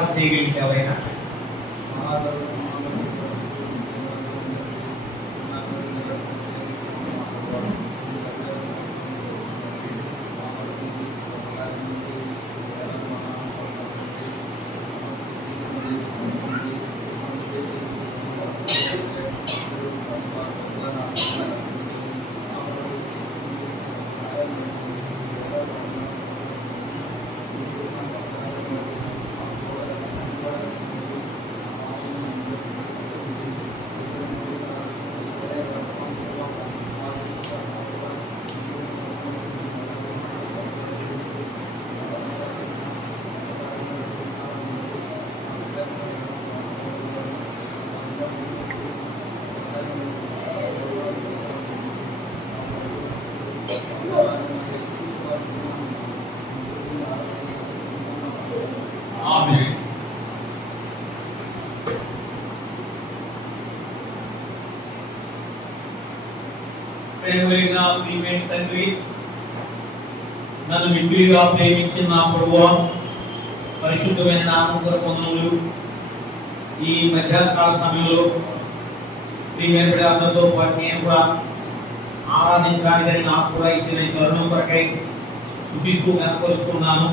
ఆరాధన చేయగలిగితే ఎవరైనా తండ్రి, నన్ను మిక్కిలిగా ప్రేమించిన నా ప్రభువా, పరిశుద్ధమైన నామం కొరకు వందనములు. ఈ మధ్యాహ్నకాల సమయంలో ప్రియమైన అందరితో పాటు నేను కూడా ఆరాధించడానికి నాకు కూడా ఇచ్చిన ఈ తరుణం కొరకై స్తుతిస్తూ కనపరుస్తున్నాను.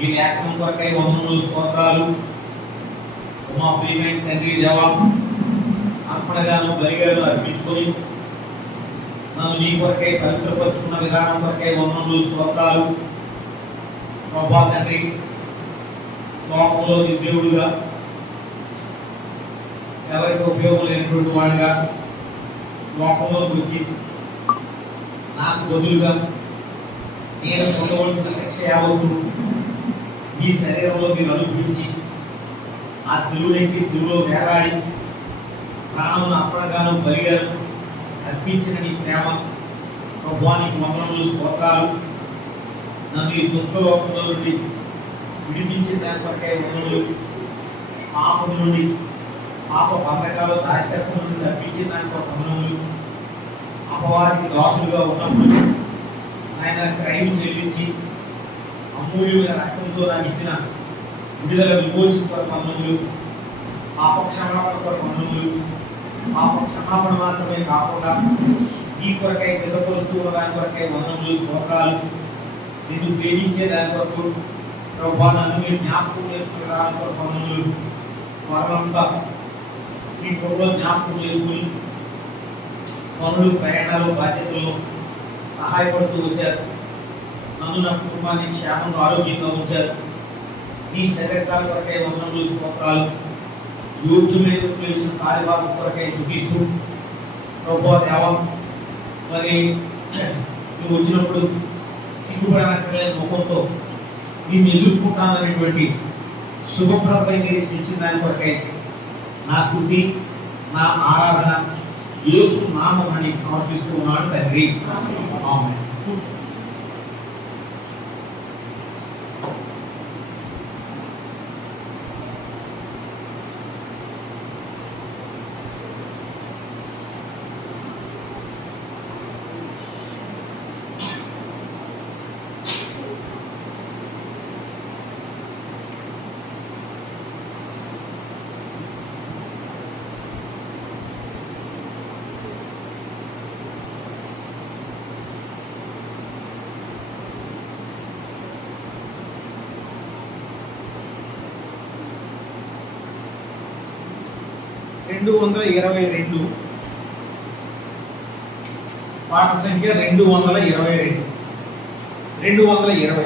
ఈ లేఖనం కొరకై వందనములు, స్తోత్రాలు. మా ప్రియమైన తండ్రి దేవా, అర్పణగాను బలిగాను అర్పించుకొని నన్ను నీ కొరకై పవిత్రపరుచుకున్న విధానం కొరకై వందనములు, స్తోత్రాలు. ప్రభా తండ్రి, లోకంలో దేవుడుగా ఎవరికి ఉపయోగం లేనటువంటి వాడుగా లోకంలోకి వచ్చి నాకు బదులుగా నేను పొందవలసిన శిక్ష యావత్తు ఈ శరీరంలో మీరు అనుభవించి ఆ శిలువులెక్కి శిలువలో వేలాడి ప్రాణమును అర్పణగాను బలిగాను అర్పించిన నీ ప్రేమ ప్రభువానికి వందనములు, స్తోత్రాలు. నన్ను ఈ దుష్టలోకంలో నుండి విడిపించిన దాని కొరకై వందనములు. పాపం నుండి, పాప బంధకాలు, దాస్యత్వం నుండి తప్పించిన దాని కొరకు వందనములు. అపవాదికి దాసులుగా ఉన్నప్పుడు ఆయన క్రయం చెల్లించి అమూల్యమైన రక్తంతో నాకు ఇచ్చిన విడుదల విమోచన కొరకు వందనములు. పాప క్షమాపణ కొరకు వందనములు. పాప క్షమాపణ మాత్రమే కాకుండా ఈ కొరకై సిద్ధపరుస్తూ దాని కొరకై వందనములు, స్తోత్రాలు. నిన్ను ప్రేమించే దాని కొరకు ప్రభువా, నన్ను మీరు జ్ఞాపకం చేసుకునే దాని కొరకు వందనములు. వారమంతా ఈ ప్రభులో జ్ఞాపకం చేసుకుని పనులు, ప్రయాణాలు, బాధ్యతలు సహాయపడుతూ వచ్చారు. నన్ను నా కుటుంబాన్ని క్షేమంగా ఆరోగ్యంగా ఉంచారు. నీ శరీరాల కొరకై వందనములు, స్తోత్రాలు. యోగ్యమైన చేసిన కార్యభాగం కొరకై స్తుతిస్తూ ప్రభువా దేవా, మరి నువ్వు వచ్చినప్పుడు సిగ్గుపడనట్లే ముఖంతో నేను ఎదుర్కొంటాననేటువంటి శుభప్రదమైన ఇచ్చిన దాని కొరకై నా స్తుతి, నా ఆరాధన యేసు నామమున సమర్పిస్తూ ఉన్నాను తండ్రి. ఆమేన్. కూర్చో. పాఠ సంఖ్య 222. 220.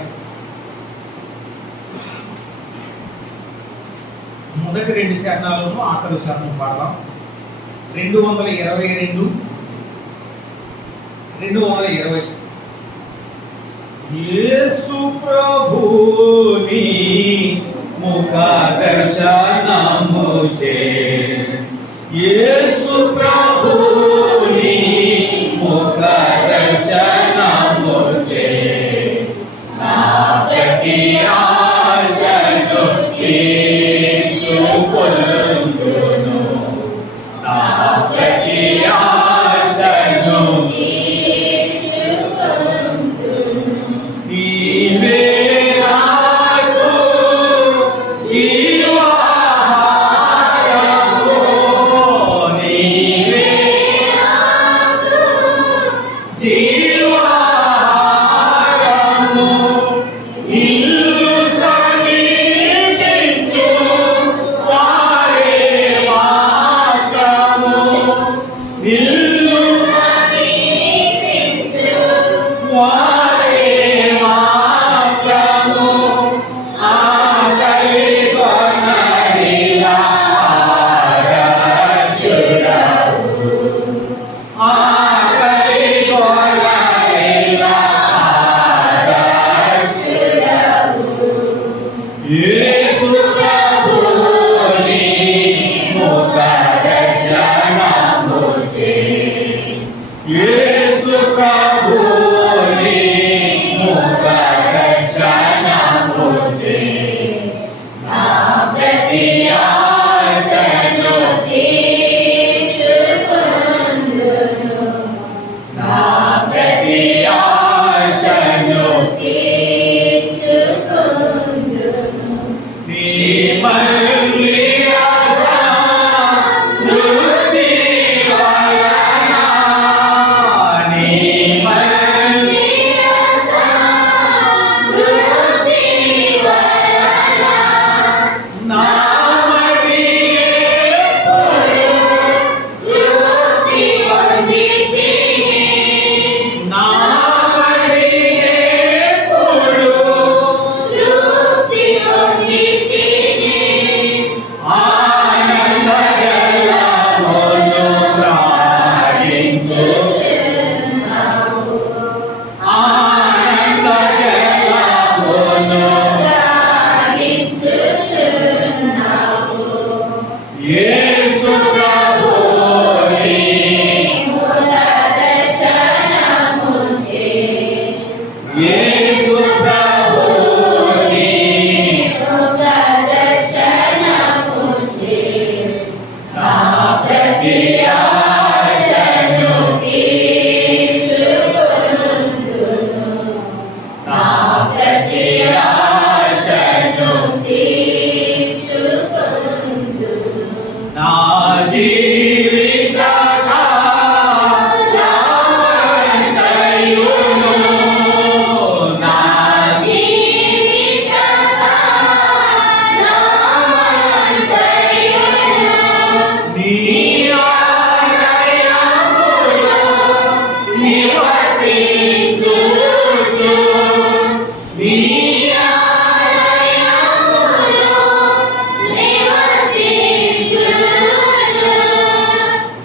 మొదటి 2 శరణాలను ఆఖరి శరణం పాడదాం. 222. 220. యేసు ప్రభుని ముఖ దర్శనము చే, యేసు ప్రభుని ముఖ దర్శనము చే నా ప్రతి ఆశను తీర్చుకొనుదును, నా ప్రతి ఆశను తీర్చుకొనుదును. నీవే నాకు యేసు ప్రభుని ముఖ దర్శనముచే నా ప్రతి ఆశను తీర్చుకొందును నా ప్రతి ఆశను తీర్చుకొందును నా జీవిత కాలమంతయును నా జీవిత కాలమంతయును నీ ఆలయములో నివసించుచు నీ ఆలయములో నివసించుచు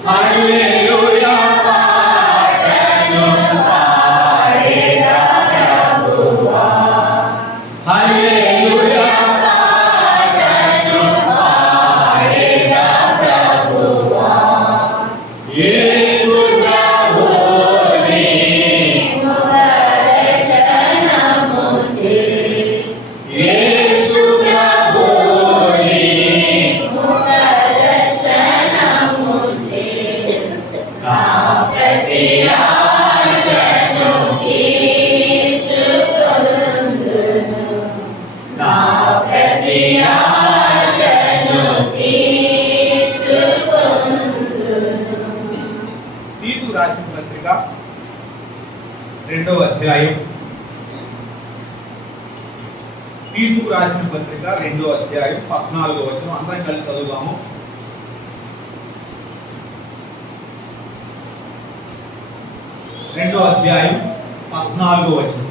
హల్లెలూయా పాటను పాడేదా ప్రభువా హల్లెలూయా పాటను పాడేదా ప్రభువా యేసు ప్రభుని ముఖ దర్శనముచే యేసు ప్రభుని ముఖ దర్శనముచే నా ప్రతి ఆశను తీర్చుకొందును నా ప్రతి ఆశను తీర్చుకొందును తీతు రాసిన పత్రిక 2వ అధ్యాయం తీతుకు రాసిన పత్రిక 2వ అధ్యాయం 14వ వచనం అందరం కలిసి చదువుదాము. రెండో అధ్యాయం 14వ వచనం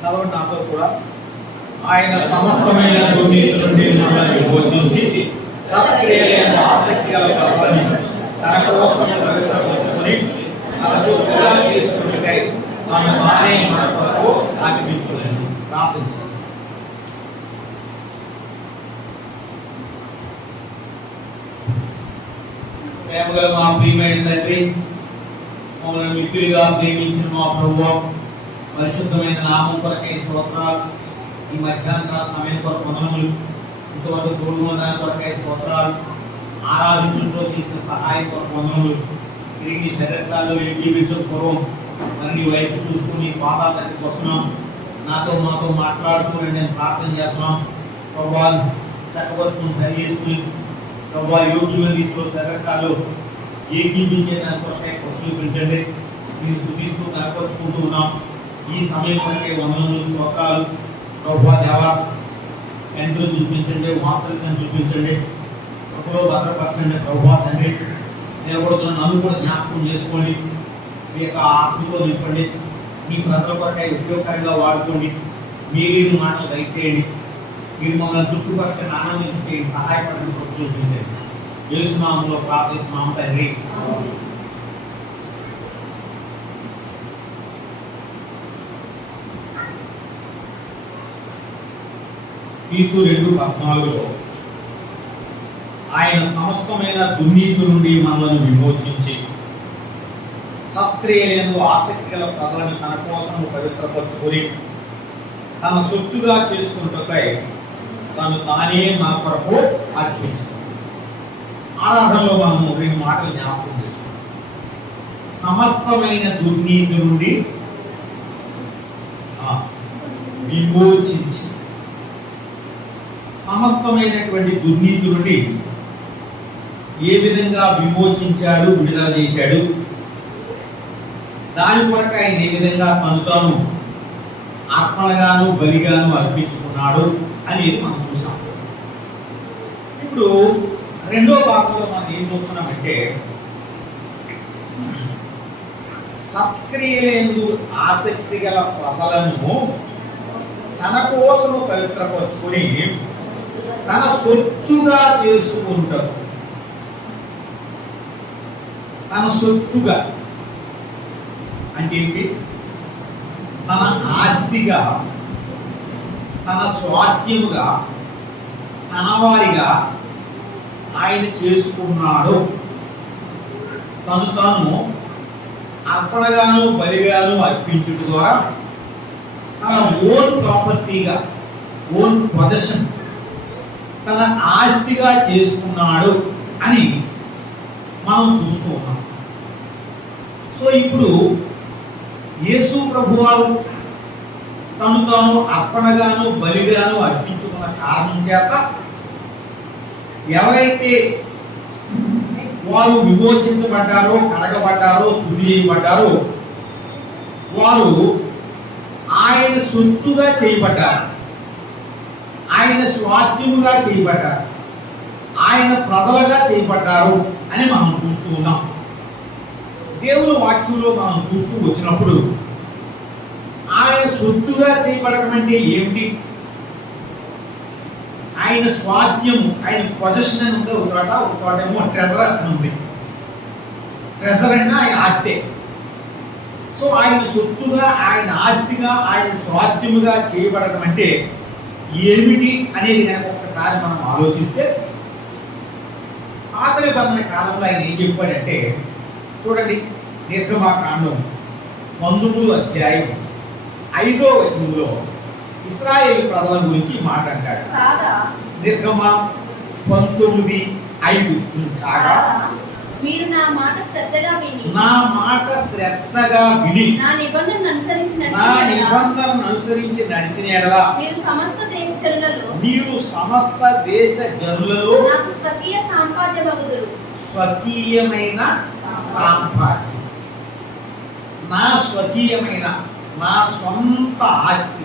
చదవండి నాతో కూడా. ఆయన సమస్తమైన దుర్నీతి నుండి మనల్ని విమోచించి సత్క్రియలైన ఆసక్తి గల కర్మలను తన కోసం పవిత్రపరచుకొని తన సొత్తుగా చేసుకున్నకై తాను తానే మన కొరకు ఆచరించుకున్నాడు. ప్రార్థన చేస్తున్నాడు. ప్రేమగా మా ప్రియమైన తండ్రి, మమ్మల్ని మిక్కిలిగా ప్రేమించిన మా ప్రభువు, పరిశుద్ధమైన నామం కొరకై స్తోత్రాలు. ఈ మధ్యాహ్న సమయం కొరకు వందనములు. ఇంతవరకు తోడున్న దాని కొరకై స్తోత్రాలు. ఆరాధించుకుంటూ చేసిన సహాయం కొరకు వందనములు. తిరిగి శరీరాల్లో ఏకీపించక పూర్వం మరి నీ వైపు చూసుకుని పాదాల దగ్గరికి వస్తున్నాం. మాతో మాట్లాడుకుని నేను ప్రార్థన చేస్తున్నాం. ప్రభువా చక్కపరుచుకుని సరి చేసుకుని ప్రభువా యోగ్యమైన రీతిలో శరీరాల్లో ఏకీపించే దాని కొరకై కృప చూపించండి. మీరు స్తుతిస్తూ కనపరుచుకుంటూ ఉన్నాం. ఈ సమయం కొరకే వందనములు స్తోత్రాలు. ప్రభువా దేవా ఎంతో చూపించండి, వాత్సల్యం చూపించండి, కృపలో భద్రపరచండి. ప్రభువా తండ్రి నిలబడుతున్న నన్ను కూడా జ్ఞాపకం చేసుకోండి. మీ యొక్క ఆత్మతో నింపండి. మీ ప్రజల కొరకై ఉపయోగకరంగా వాడుకోండి. మీరు మాటలు దయచేయండి. మీరు మమ్మల్ని తృప్తిపరచండి, ఆనందించేయండి, సహాయపడండి, కృప చూపించండి. యేసు నామములో ప్రార్థిస్తున్నాం తండ్రి. తీతు 2:14లో ఆయన సమస్తమైన దుర్నీతి నుండి మనలను విమోచించి సత్క్రియలను ఆసక్తి గల ప్రజలను తన కోసము పవిత్రపరచుకొని తన సొత్తుగా చేసుకున్నకై తను తానే మన కొరకు అర్పించాడు. ఆరాధనలో మనము 2 మాటలు జ్ఞాపకం చేసుకుంటాం. సమస్తమైన దుర్నీతి నుండి విమోచించి, సమస్తమైనటువంటి దుర్నీతి నుండి ఏ విధంగా విమోచించాడు, విడుదల చేశాడు, దాని కొరకు ఆయన ఏ విధంగా తను తాను అర్పణగాను బలిగాను అర్పించుకున్నాడు అనేది మనం చూసాం. ఇప్పుడు రెండో భాగంలో మనం ఏం చూస్తున్నామంటే సత్క్రియలందు ఆసక్తి గల ప్రజలను తన కోసము పవిత్రపరచుకొని తన సొత్తుగా చేసుకుంటారు. తన సొత్తుగా అంటే ఏంటి? తన ఆస్తిగా, తన స్వాస్థ్యముగా, తన వారిగా ఆయన చేసుకున్నాడు. తను అర్పణగాను బలిగాను అర్పించుట ద్వారా తన ఓన్ ప్రాపర్టీగా, ఓన్ పొజిషన్, తన ఆస్తిగా చేసుకున్నాడు అని మనం చూస్తూ ఉన్నాం. సో ఇప్పుడు యేసు ప్రభువారు తను తాను అర్పణగాను బలిగాను అర్పించుకున్న కారణం చేత ఎవరైతే వారు విమోచించబడ్డారో, కడగబడ్డారో, శుద్ధి చేయబడ్డారో వారు ఆయన సొత్తుగా చేయబడ్డారు, ఆయన స్వాస్థ్యముగా చేయబడ్డారు, ఆయన ప్రజలుగా చేయబడ్డారు అని మనం చూస్తూ ఉన్నాం. దేవుని వాక్యంలో మనం చూస్తూ వచ్చినప్పుడు ఆయన సొత్తుగా చేయబడటం అంటే ఏమిటి? ఆయన స్వాస్థ్యము, ఆయన పొజిషన్ అని ఉంది ఒక చోట ఏమో ట్రెజర్ అని ఉంది. ట్రెజర్ అంటే ఆయన ఆస్తే. సో ఆయన సొత్తుగా, ఆయన ఆస్తిగా, ఆయన స్వాస్థ్యముగా చేయబడటం అంటే ఏమిటి అనేది కనుక ఒక్కసారి మనం ఆలోచిస్తే, పాత నిబంధన కాలంలో ఆయన ఏం చెప్పాడంటే, చూడండి నిర్గమాకాండం 19వ అధ్యాయం 5వ వచనంలో ఇశ్రాయేలు ప్రజల గురించి మాట్లాడాడు. నిర్గమ 19:5 కాగా మీరు నా మాట శ్రద్ధగా విని నా నిబంధనను అనుసరించి నడిచిన యెడల మీరు సమస్త దేశ జనులలో నాకు స్వకీయ సంపాద్యమగుదురు. స్వకీయమైన సంపాద్యం, నా స్వకీయమైన, నా స్వంత ఆస్తి.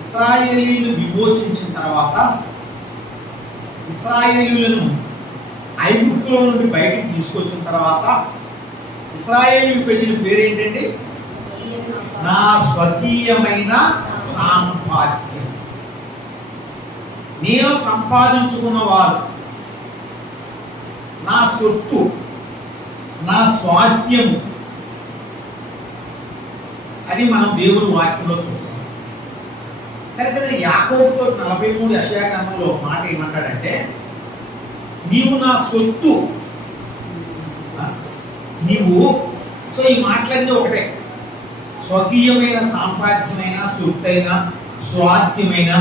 ఇశ్రాయేలీయులు విమోచించిన తర్వాత ఇశ్రాయేలీయులను ఐగుప్తులో నుండి బయటికి తీసుకొచ్చిన తర్వాత ఇశ్రాయేలీయులు పెట్టిన పేరు ఏంటండి? నా స్వకీయమైన సంపాద్యం. నేను సంపాదించుకున్న వారు, నా సొత్తు, నా స్వాస్థ్యం. అది మనం దేవుని వాక్యంలో చూస్తాం. కనుక యాకోబుతో 43 యెషయా గ్రంథంలో మాట ఏమంటాడంటే, నీవు నా సొత్తు, నీవు. సో ఈ మాటలన్నీ ఒకటే, స్వకీయమైన సంపాద్యమైన, సొత్తైన, స్వాస్థ్యమైన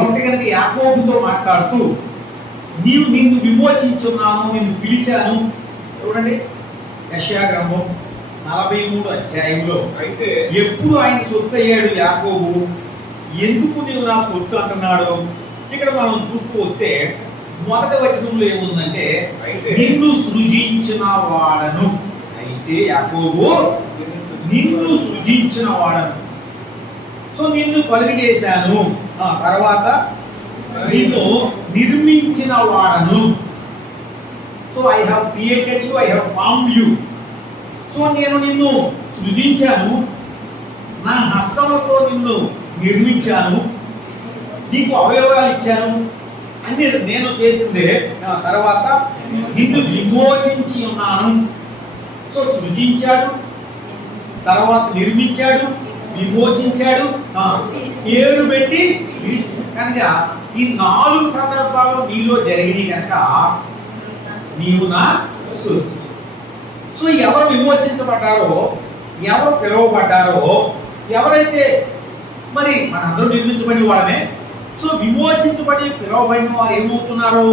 ఒకటి. కనుక యాకోబుతో మాట్లాడుతూ నిన్ను విమోచించున్నాను, నిన్ను పిలిచాను. చూడండి యెషయా గ్రంథం 43వ అధ్యాయంలో అయితే ఎప్పుడు ఆయన సొత్తు అయ్యాడు యాకోబు, ఎందుకు నీవు నా సొత్తు అంటున్నాడు? ఇక్కడ మనం చూస్తూ వస్తే మొదటి వచనంలో ఏముందంటే, నిన్ను సృజించిన వాడను. అయితే యాకోబు నిన్ను సృజించిన వాడను. సో నిన్ను కలుగు చేశాను, తర్వాత నిన్ను నిర్మించిన వాడను. So I have created you, I have formed you. So నేను నిన్ను సృజించాను, నా హస్తములతో నిన్ను నిర్మించాను, నీకు అవయవాలు ఇచ్చాను, అన్ని నేను చేసిందే. తర్వాత నిన్ను విమోచించి ఉన్నాను. సో సృజించాడు, తర్వాత నిర్మించాడు, విమోచించాడు, పేరు పెట్టి కనుక ఈ 4 సందర్భాలు నీలో జరిగినాయి కనుక నీవు నా సొత్తు. సో ఎవరు విమోచించబడ్డారో, ఎవరు పిలువబడ్డారో, ఎవరైతే మరి మనందరూ నిర్మించబడి వాళ్ళమే. సో విమోచించబడి పిలువబడిన వారు ఏమవుతున్నారు?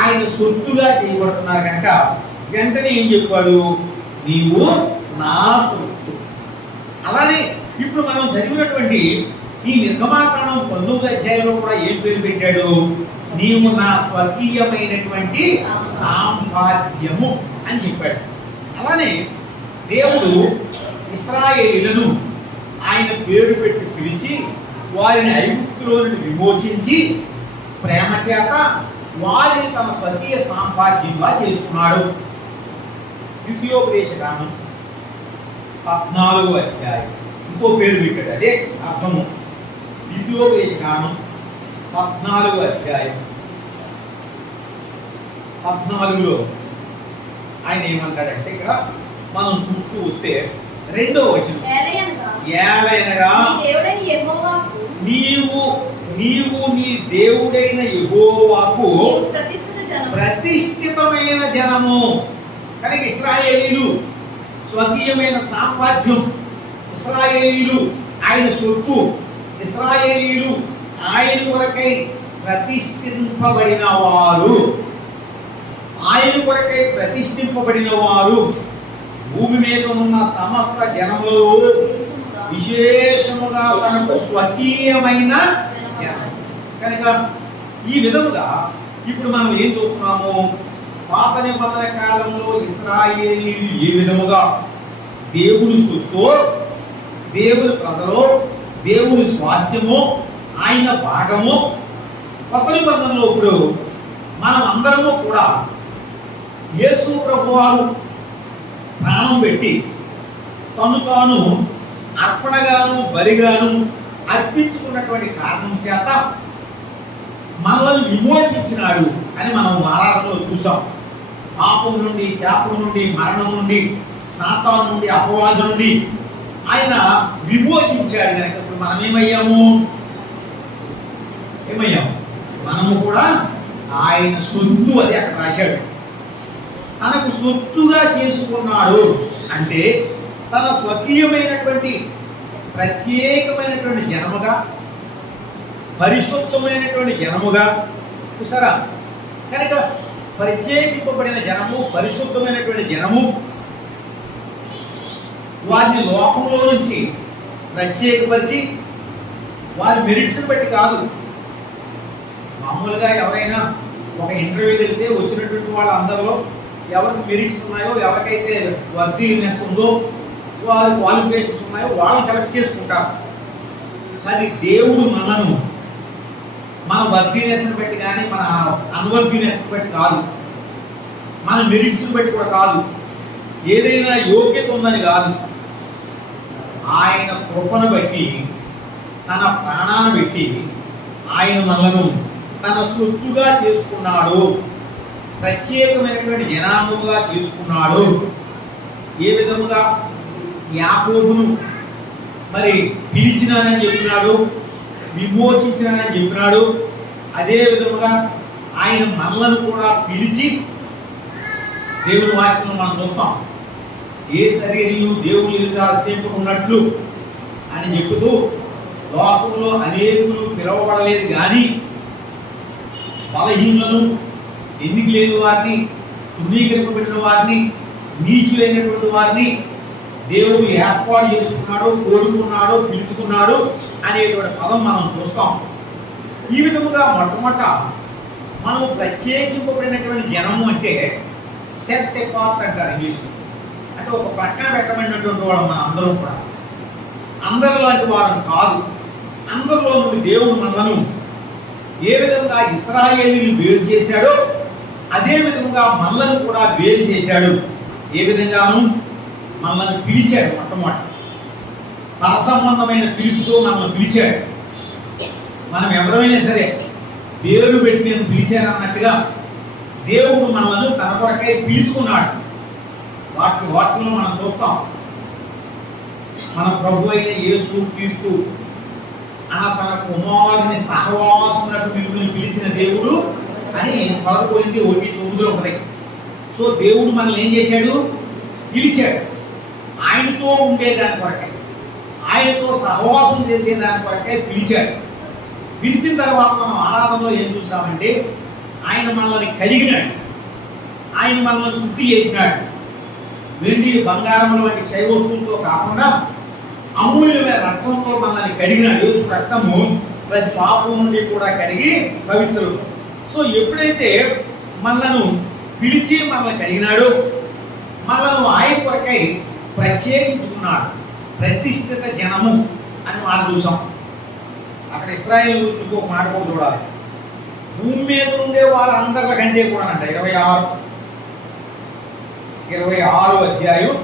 ఆయన సొత్తుగా చేయబడుతున్నారు. కనుక వెంటనే ఏం చెప్పాడు? నీవు నా సొత్తు. అలానే ఇప్పుడు మనం చదివినటువంటి ఈ నిర్గమాకాండం 19వ అధ్యాయంలో కూడా ఏం పేరు పెట్టాడు? నీవు నా స్వకీయమైనటువంటి సంపాద్యము అని చెప్పాడు. అలానే దేవుడు ఇశ్రాయేలీయులను ఆయన పేరు పెట్టి పిలిచి వారిని ఐగుప్తులో నుండి విమోచించి ప్రేమ చేత వారిని తన స్వకీయ సంపాద్యంగా చేసుకున్నాడు. ద్వితీయోపదేశకాండం 14వ అధ్యాయం ఇంకో పేరు పెట్టాడు, అదే అర్థము. ద్వితీయోపదేశకాండం 14వ అధ్యాయం 14లో ఆయన ఏమంటాడంటే, ఇక్కడ మనం చూస్తూ వస్తే 2వ వచనం, ఏలయనగా నీవు నీ దేవుడైన యెహోవాకు ప్రతిష్ఠితమైన జనము. కనుక ఇశ్రాయేలీలు స్వకీయమైన సామ్రాజ్యం, ఇశ్రాయేలీలు ఆయన సొత్తు, ఇశ్రాయేలీలు ఆయన కొరకై ప్రతిష్ఠింపబడిన వారు, ఆయన కొరకై ప్రతిష్ఠింపబడిన వారు, భూమి మీద ఉన్న సమస్త జనములలో విశేషముగా తనకు స్వకీయమైన జనం. కనుక ఈ విధముగా ఇప్పుడు మనం ఏం చూస్తున్నాము? పాత నిబంధన కాలంలో ఇశ్రాయేలీయులు ఏ విధముగా దేవుని సొత్తు, దేవుని ప్రజలు, దేవుని స్వాస్థ్యము, ఆయన భాగము. కొత్త నిబంధనలో ఇప్పుడు మనం అందరము కూడా యేసు ప్రభువారు ప్రాణం పెట్టి తను తాను అర్పణగాను బలిగాను అర్పించుకున్నటువంటి కారణం చేత మనల్ని విమోచించినాడు అని మనం ఆరాధనలో చూసాం. పాపం నుండి, శాపం నుండి, మరణం నుండి, సాతాను నుండి, అపవాదం నుండి ఆయన విమోచించాడు. కనుక ఇప్పుడు మనం ఏమయ్యాము? మనము కూడా ఆయన సొత్తు, అది అక్కడ రాశాడు. తనకు సొత్తుగా చేసుకున్నాడు అంటే తన స్వకీయమైనటువంటి ప్రత్యేకమైనటువంటి జనముగా, పరిశుద్ధమైనటువంటి జనముగా. చూసారా? కనుక ప్రత్యేకింపబడిన జనము, పరిశుద్ధమైనటువంటి జనము, వారిని లోకంలో నుంచి ప్రత్యేకపరిచి వారి మెరిట్స్ బట్టి కాదు. మామూలుగా ఎవరైనా ఒక ఇంటర్వ్యూకి వెళ్తే వచ్చినటువంటి వాళ్ళందరిలో ఎవరికి మెరిట్స్ ఉన్నాయో, ఎవరికైతే వర్తీనెస్ ఉందో, వారి క్వాలిఫికేషన్స్ ఉన్నాయో వాళ్ళని సెలెక్ట్ చేసుకుంటారు. కానీ దేవుడు మనను మన వర్తీనెస్ని బట్టి కానీ, మన అన్వర్తీనెస్ని బట్టి కాదు, మన మెరిట్స్ని బట్టి కూడా కాదు, ఏదైనా యోగ్యత ఉందని కాదు, ఆయన కృపను బట్టి, తన ప్రాణాన్ని పెట్టి ఆయన మనలను తన సొత్తుగా చేసుకున్నాడు, ప్రత్యేకమైనటువంటి జనాంగముగా చేసుకున్నాడు. ఏ విధముగా యాకోబును మరి పిలిచినానని చెప్పినాడు, విమోచించినానని చెప్పినాడు, అదే విధముగా ఆయన మనలను కూడా పిలిచి, దేవుని వాక్యం మనం చూస్తాం, ఏ శరీరం దేవుని ఎదుట సేపుకున్నట్లు అని చెబుతూ లోకంలో అనేకులు పిలవబడలేదు కానీ బలహీనులను, ఎన్నిక లేని వారిని, తృణీకరింపబడిన వారిని, నీచులైనటువంటి వారిని దేవుడు ఏర్పాటు చేసుకున్నాడు, కోరుకున్నాడు, పిలుచుకున్నాడు అనేటువంటి పదం మనం చూస్తాం. ఈ విధముగా మొట్టమొదట మనం ప్రత్యేకింపబడినటువంటి జనము అంటే సెట్ అపార్ట్ అంటారు ఇంగ్లీష్లో. అంటే ఒక ప్రక్కన పెట్టబడినటువంటి వాడు మన అందరం కూడా. అందరిలాంటి వారం కాదు. అందరిలో నుండి దేవుడు మనలను ఏ విధంగా ఇశ్రాయేలీయులను వేరు చేశాడో అదే విధంగా మనలను కూడా వేరు చేశాడు. ఏ విధంగాను? మనల్ని పిలిచాడు. మొట్టమొదటి పర సంబంధమైన పిలుపుతో మనల్ని పిలిచాడు. మనం ఎవరైనా సరే పేరు పెట్టి నేను పిలిచాను అన్నట్టుగా దేవుడు మనల్ని తన కొరకై పిలుచుకున్నాడు. వాక్యంలో మనం చూస్తాం, మన ప్రభు అయిన యేసు క్రీస్తు తన కుమారుని సహవాసములకు మిమ్మల్ని పిలిచిన దేవుడు అని 1 ఉంటుంది. సో దేవుడు మనల్ని ఏం చేశాడు? పిలిచాడు. ఆయనతో ఉండేదాని కొరకై, ఆయనతో సహవాసం చేసేదాని కొరకై పిలిచాడు. పిలిచిన తర్వాత మనం ఆరాధనలో ఏం చూసామంటే ఆయన మనల్ని కడిగినాడు, ఆయన మనల్ని శుద్ధి చేసినాడు. వెండి బంగారం వంటి క్షయ వస్తువులతో కాకుండా అమూల్యమైన రక్తంతో మనల్ని కడిగినాడు. యేసు రక్తము ప్రతి పాపం నుండి కూడా కడిగి పవిత్రులు. సో ఎప్పుడైతే మనలను పిలిచి మనల్ని కడిగినాడు, మనల్ని ఆయన కొరకై ప్రత్యేకించుకున్నాడు, ప్రతిష్ఠిత జనము అని మాట చూసాం. అక్కడ ఇశ్రాయేలు ఇంకొక మాట కూడా చూడాలి. భూమి మీద ఉండే వాళ్ళందరికంటే కూడా అంట 26వ అధ్యాయం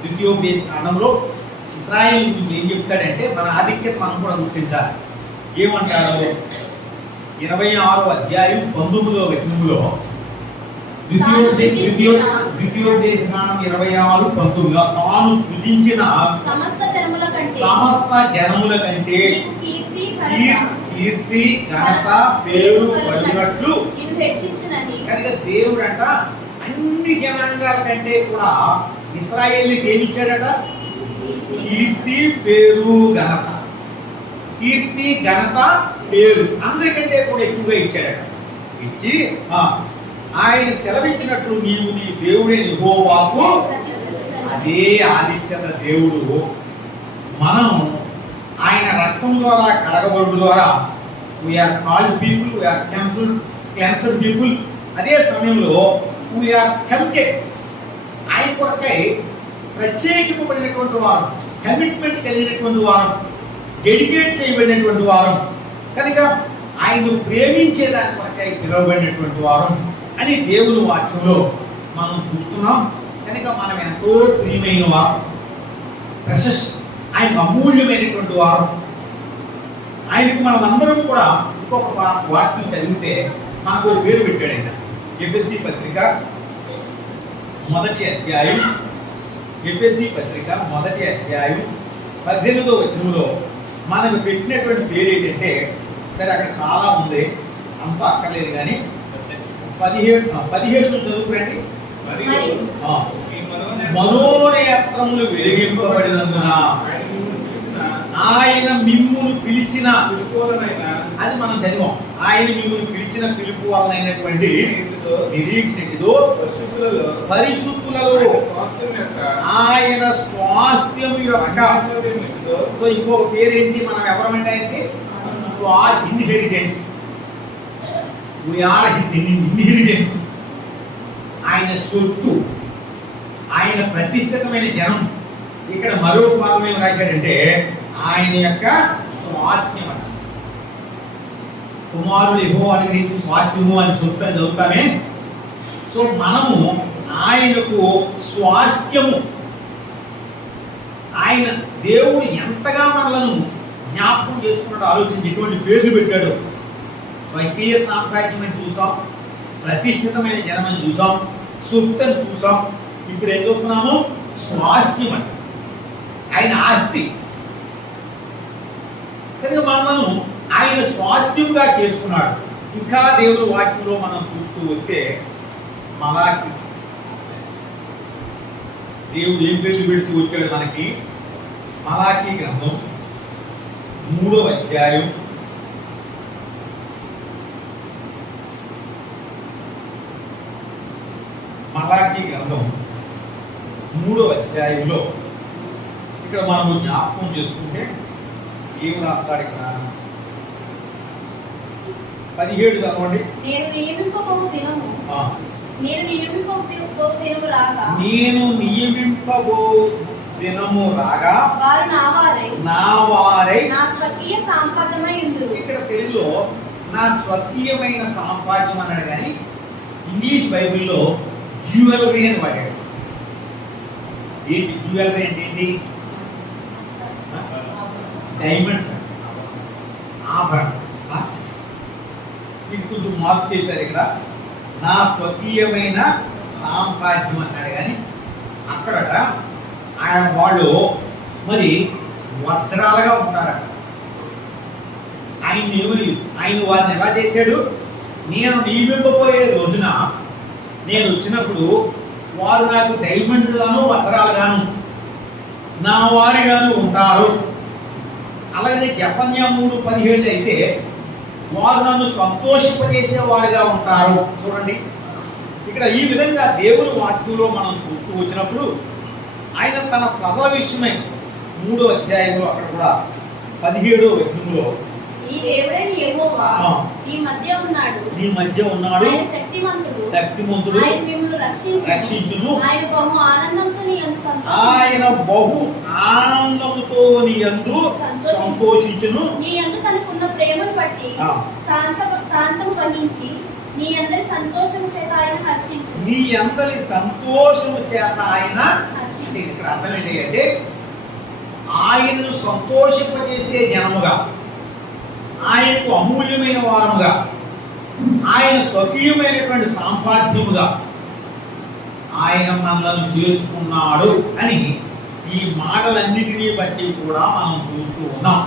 ద్వితీయోపదేశ కాండంలో ఇశ్రాయేలు గురించి ఏం చెప్తాడంటే మన ఆధిక్యత మనం కూడా గుర్తించాలి. ఏమంటారు? 26వ అధ్యాయం 19వ వచనములో ద్వితీయోపదేశ కాండం 26:19 తాను సృజించిన సమస్త జనముల కంటే కీర్తి ఘనత పేరు పడినట్లు. కనుక దేవుడు అంట అన్ని జనాంగాల కంటే కూడా ఇశ్రాయేలుకి ఏమి ఇచ్చాడట? కీర్తి, పేరు, ఘనత. కీర్తి, ఘనత, పేరు అందరికంటే కూడా ఎక్కువగా ఇచ్చాడట. ఇచ్చి ఆయన సెలవిచ్చినట్లు నీవు నీ దేవుడే యెహోవాకు, అదే ఆదిత్యత దేవుడు. మనం ఆయన రక్తం ద్వారా కడగబడు ద్వారా we are called people, we are cancer people. అదే సమయంలో వీఆర్ కమిటెడ్, ఆయన కొరకై ప్రత్యేకింపబడినటువంటి వారం, కమిట్మెంట్ కలిగినటువంటి వారం, డెడికేట్ చేయబడినటువంటి వారం. కనుక ఆయన ప్రేమించేదాని కొరకై పిలువబడినటువంటి వారం అని దేవుని వాక్యంలో మనం చూస్తున్నాం. కనుక మనం ఎంతో ప్రియమైన వారం, ప్రెషస్, ఆయనకు అమూల్యమైనటువంటి వారం. ఆయనకు మనం అందరం కూడా ఇంకొక వాక్యం చదివితే మనకు ఒక పేరు పెట్టాడు ఆయన. ఎఫెసీ పత్రిక మొదటి అధ్యాయం, ఎఫెసీ పత్రిక మొదటి అధ్యాయం 18వ వచనంలో మనకు పెట్టినటువంటి పేరు ఏంటంటే, సరే అక్కడ చాలా ఉంది, అంతా అక్కర్లేదు కానీ 17 చదువుకురండి. మనోనేత్రములు వెలిగింపబడినందున ఆయన మిమ్మును పిలిచిన, అది మనం చదివాం, ఆయన మిమ్మును పిలిచిన పిలుపు వలనైనటువంటి నిరీక్షణతో పరిశుద్ధులలో ఆయన స్వాస్థ్యం యొక్క. సో ఇంకొక పేరేంటి? మనం ఎవరమంటే ఆయనకి ఇన్హెరిటెన్స్. We are his inheritance. ఆయన సొత్తు, ఆయన ప్రతిష్ఠితమైన జనం. ఇక్కడ మరో భాగం ఏమి రాశాడంటే ఆయన యొక్క స్వాస్థ్యం అంట. కుమారుడు యెహోవాను గురించి స్వాస్థ్యము అని సొత్తు అని చదువుతామే. సో మనము ఆయనకు స్వాస్థ్యము. ఆయన దేవుడు ఎంతగా మనలను జ్ఞాపకం చేసుకున్నాడు ఆలోచించి ఎటువంటి పేర్లు పెట్టాడు. స్వకీయ సామ్రాజ్యం అని చూసాం, ప్రతిష్ఠితమైన జనం అని చూసాం, సొత్తు అని చూసాం. ఇప్పుడు ఏం చూస్తున్నాము? స్వాస్థ్యం అంటే ఆయన ఆస్తి. కనుక మనము ఆయన స్వాస్థ్యంగా చేసుకున్నాడు. ఇంకా దేవుని వాక్యంలో మనం చూస్తూ వస్తే మలాకి, దేవుడు ఏం పేర్లు పెడుతూ వచ్చాడు మనకి? మలాకి గ్రంథం 3వ అధ్యాయం 3వ అధ్యాయంలో ఇక్కడ మనము జ్ఞాపకం చేసుకుంటే ఏం రాస్తాడు ఇక్కడ? 17 చదవండి. నేను నియమింపబోవు దినము రాగా వారు నా వారై నా స్వకీయ సాంపాద్యమై ఉందురు. ఇక్కడ తెలుగులో నా స్వకీయమైన సాంపాద్యం అన్నాడు, కానీ ఇంగ్లీష్ బైబిల్లో జ్యువెలరీ అని వాడాడు. ఏంటి జ్యువెలరీ అంటే? ఏంటి? డైమండ్స్, ఆభరణం. ఇది కొంచెం మార్పు చేశారు ఇక్కడ. నా స్వకీయమైన సాంపాద్యం అన్నాడు, కానీ అక్కడట ఆయన వాళ్ళు మరి వజ్రాలుగా ఉంటారట. ఆయన వారిని ఎలా చేశాడు? నేను నియమింపబోయే రోజున నేను వచ్చినప్పుడు వారు నాకు డైమండ్ గాను వజ్రాలుగాను నా వారిగాను ఉంటారు. అలాగే జెఫన్యా 3:17 అయితే వారు నన్ను సంతోషింపజేసే వారిగా ఉంటారు. చూడండి ఇక్కడ ఈ విధంగా దేవుని వాక్యంలో మనం చూస్తూ వచ్చినప్పుడు ఆయన తన ప్రజల విషయమై 3వ అధ్యాయంలో అక్కడ కూడా 17వ వచనంలో ఈ దేవుడైన యెహోవా నీ మధ్య ఉన్నాడు, ఆయన శక్తిమంతుడు, ఆయన మిమ్మును రక్షించును, ఆయన బహు ఆనందముతో నీ యందు సంతోషించును, నీ యందు తనకున్న ప్రేమను బట్టి శాంతము వహించి నీ అందరి సంతోషము చేత ఆయన హర్షించును. నీ అందరి సంతోషము చేత ఆయన హర్షించును. ఇక్కడ అర్థం ఏంటి అంటే ఆయనను సంతోషింపజేసే జనముగా, ఆయనకు అమూల్యమైన వారముగా, ఆయన స్వకీయమైనటువంటి సాంపాద్యముగా ఆయన మనలను చేసుకున్నాడు అని ఈ మాటలన్నిటినీ బట్టి కూడా మనం చూస్తూ ఉన్నాం.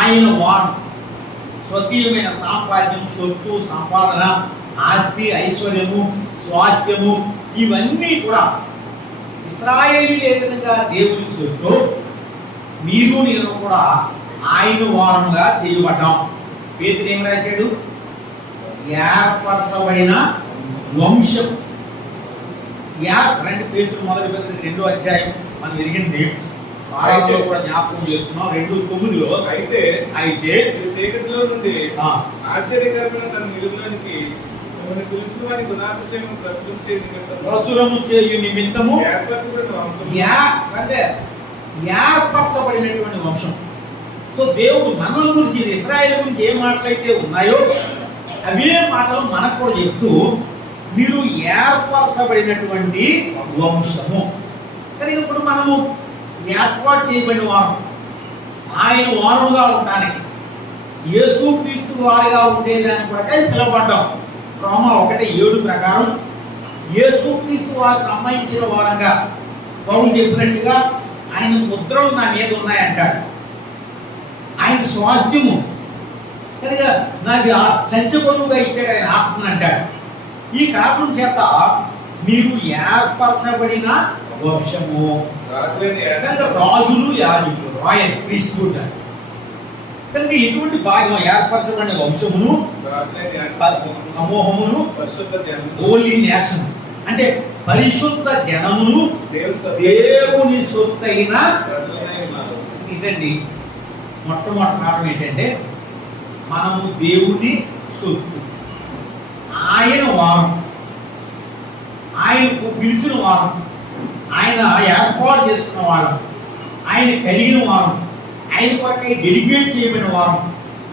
ఆయన వారు స్వకీయమైన సాంపాద్యం, సొత్తు, సంపాదన, ఆస్తి, ఐశ్వర్యము, స్వాస్థ్యము, ఇవన్నీ కూడా ఇశ్రాయేలీయులు ఏ విధంగా దేవుని సొత్తు, మీరు నేను కూడా ఆయన వారంగా చేయబడ్డాం. పేతురు ఏం రాశాడు? ఏర్పరచబడిన వంశం. రండి పేతురు మొదటి పత్రిక 2వ అధ్యాయం మనం ఎరిగింది, ఆరాధనలో కూడా జ్ఞాపకం చేసుకున్నాం. 2:9 అయితే అయితే ఈ చీకటిలో నుండి ఆ, ఆశ్చర్యకరమైన తన నిలుగులోనికి మిమ్మల్ని పిలిచిన వారి గుణాతిశయము ప్రస్తుతం ప్రచురము చేయు నిమిత్తము ఏర్పరచబడిన వంశం. అంటే ఏర్పరచబడినటువంటి వంశం. సో దేవుడు మనల గురించి, ఇశ్రాయేలు గురించి ఏ మాటలైతే ఉన్నాయో అవే మాటలు మనకు కూడా చెప్తూ, మీరు ఏర్పరచబడినటువంటి వంశము. కనుక ఇప్పుడు మనము ఏర్పాటు చేయబడిన వారం, ఆయన వారముగా ఉండడానికి, యేసుక్రీస్తు వారిగా ఉండేదాని కొరకై పిలువబడ్డాం. రోమా 1:7 ప్రకారం యేసుక్రీస్తు వారికి సంబంధించిన వారంగా పౌలు చెప్పినట్టుగా ఆయన ముద్రలు నా మీద ఉన్నాయంటాడు. ఆయన స్వాస్థ్యము కనుక నాకు సంచబరువుగా ఇచ్చాడు ఆయన ఆత్మను అంటాడు. ఈ కారణం చేత మీరు ఏర్పరచబడిన వంశము, కనుక రాజులు యాజకులు, రాయల్ ప్రీస్ట్హుడ్. కనుక ఎటువంటి భాగం ఏర్పరచబడిన వంశమును, సమూహమును, పరిశుద్ధ జనము, హోలీ నేషన్ అంటే పరిశుద్ధ జనమును, దేవుని సొత్తైన ప్రజలై ఉన్నారు. ఇదండి మొట్టమొదటి పాఠం ఏంటంటే, మనము దేవుని సొత్తు, ఆయన వారం, ఆయనకు పిలిచిన వారం, ఆయన ఏర్పాటు చేసుకున్న వారం, ఆయన కలిగిన వారం, ఆయన కొరకే డెలిగేట్ చేయబడిన వారం,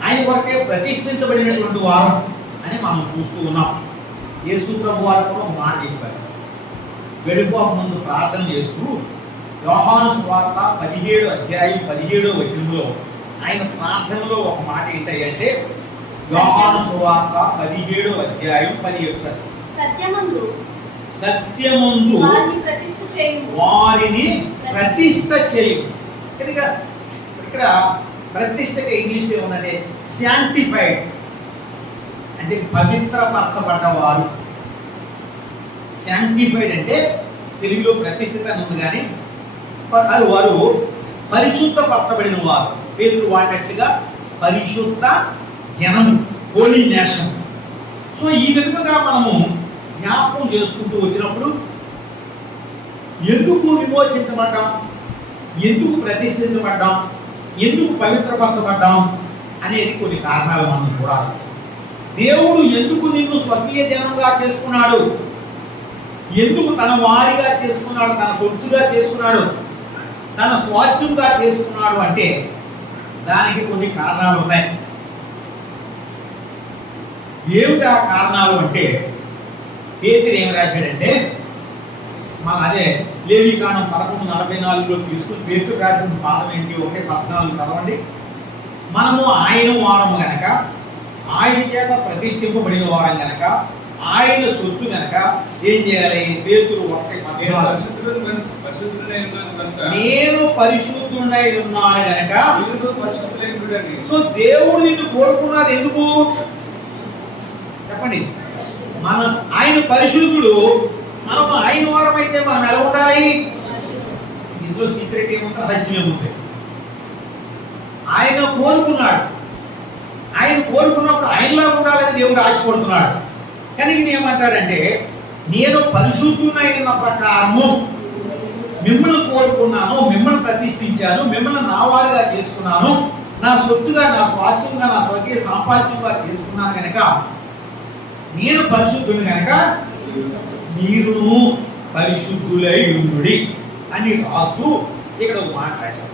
ఆయన కొరకే ప్రతిష్ఠించబడినటువంటి వారం అని మనం చూస్తూ ఉన్నాం. యేసు ప్రభు వారు కూడా ఒక మాట చెప్పారు. వెలుపక ముందు ప్రార్థన చేస్తూ యోహాను సువార్త 17:17 ఆయన ప్రార్థనలో ఒక మాట ఏంటంటే, యోహాను సువార్త 17:10 సత్యమందు వారిని ప్రతిష్ఠ చేయు. కనుక ఇక్కడ ప్రతిష్టగా ఇంగ్లీష్లో ఏముందంటే శాంటిఫైడ్, అంటే పవిత్రపరచబడ్డవారు. శాంటిఫైడ్ అంటే తెలుగులో ప్రతిష్ఠిత అని ఉంది, కానీ వారు పరిశుద్ధపరచబడిన వారు. పేతురు వాడినట్లుగా పరిశుద్ధ జనము, హోలీ నేషన్. సో ఈ విధంగా మనము జ్ఞాపకం చేసుకుంటూ వచ్చినప్పుడు ఎందుకు విమోచించబడ్డాం, ఎందుకు ప్రతిష్ఠించబడ్డాం, ఎందుకు పవిత్రపరచబడ్డాం అనేది కొన్ని కారణాలు మనం చూడాలి. దేవుడు ఎందుకు నిన్ను స్వకీయ జనంగా చేసుకున్నాడు, ఎందుకు తన వారిగా చేసుకున్నాడు, తన సొత్తుగా చేసుకున్నాడు, తన స్వాస్థ్యంగా చేసుకున్నాడు అంటే దానికి కొన్ని కారణాలు ఉన్నాయి. ఏమిటి ఆ కారణాలు అంటే, పేతురు ఏం రాశాడంటే, మన అదే లేవీకాండం 11:44 తీసుకుని పేతురు రాసిన పాఠం ఏంటి, 1:14 చదవండి. మనము ఆయన వారము గనక, ఆయన చేత ప్రతిష్ఠింపబడిన వారం గనక, ఆయన సొత్తు గనక ఏం చేయాలి? పేతురు 1:14 నేను పరిశుద్ధుడై ఉన్నాను గనక. సో దేవుడు నిన్ను కోరుకున్నది ఎందుకు చెప్పండి? మనం ఆయన పరిశుద్ధుడు, మనం ఆయన వారం అయితే మనం ఎలా ఉండాలి? ఇందులో సీక్రెట్ ఏముంది, రహస్యం ఏముంది? ఆయన కోరుకున్నాడు, ఆయన కోరుకున్నప్పుడు ఆయనలా ఉండాలని దేవుడు ఆశపడుతున్నాడు. కానీ ఈయన ఏమంటాడంటే, నేను పరిశుద్ధుడైన ప్రకారము మిమ్మల్ని కోరుకున్నాను, మిమ్మల్ని ప్రతిష్ఠించాను, మిమ్మల్ని నా వారిగా చేసుకున్నాను, నా సొత్తుగా, నా స్వాస్థ్యంగా, నా స్వకీయ సాంపాద్యంగా చేసుకున్నాను కనుక, నేను పరిశుద్ధుని కనుక మీరు పరిశుద్ధులై ఉండుడి అని రాస్తూ ఇక్కడ ఒక మాట్లాడారు.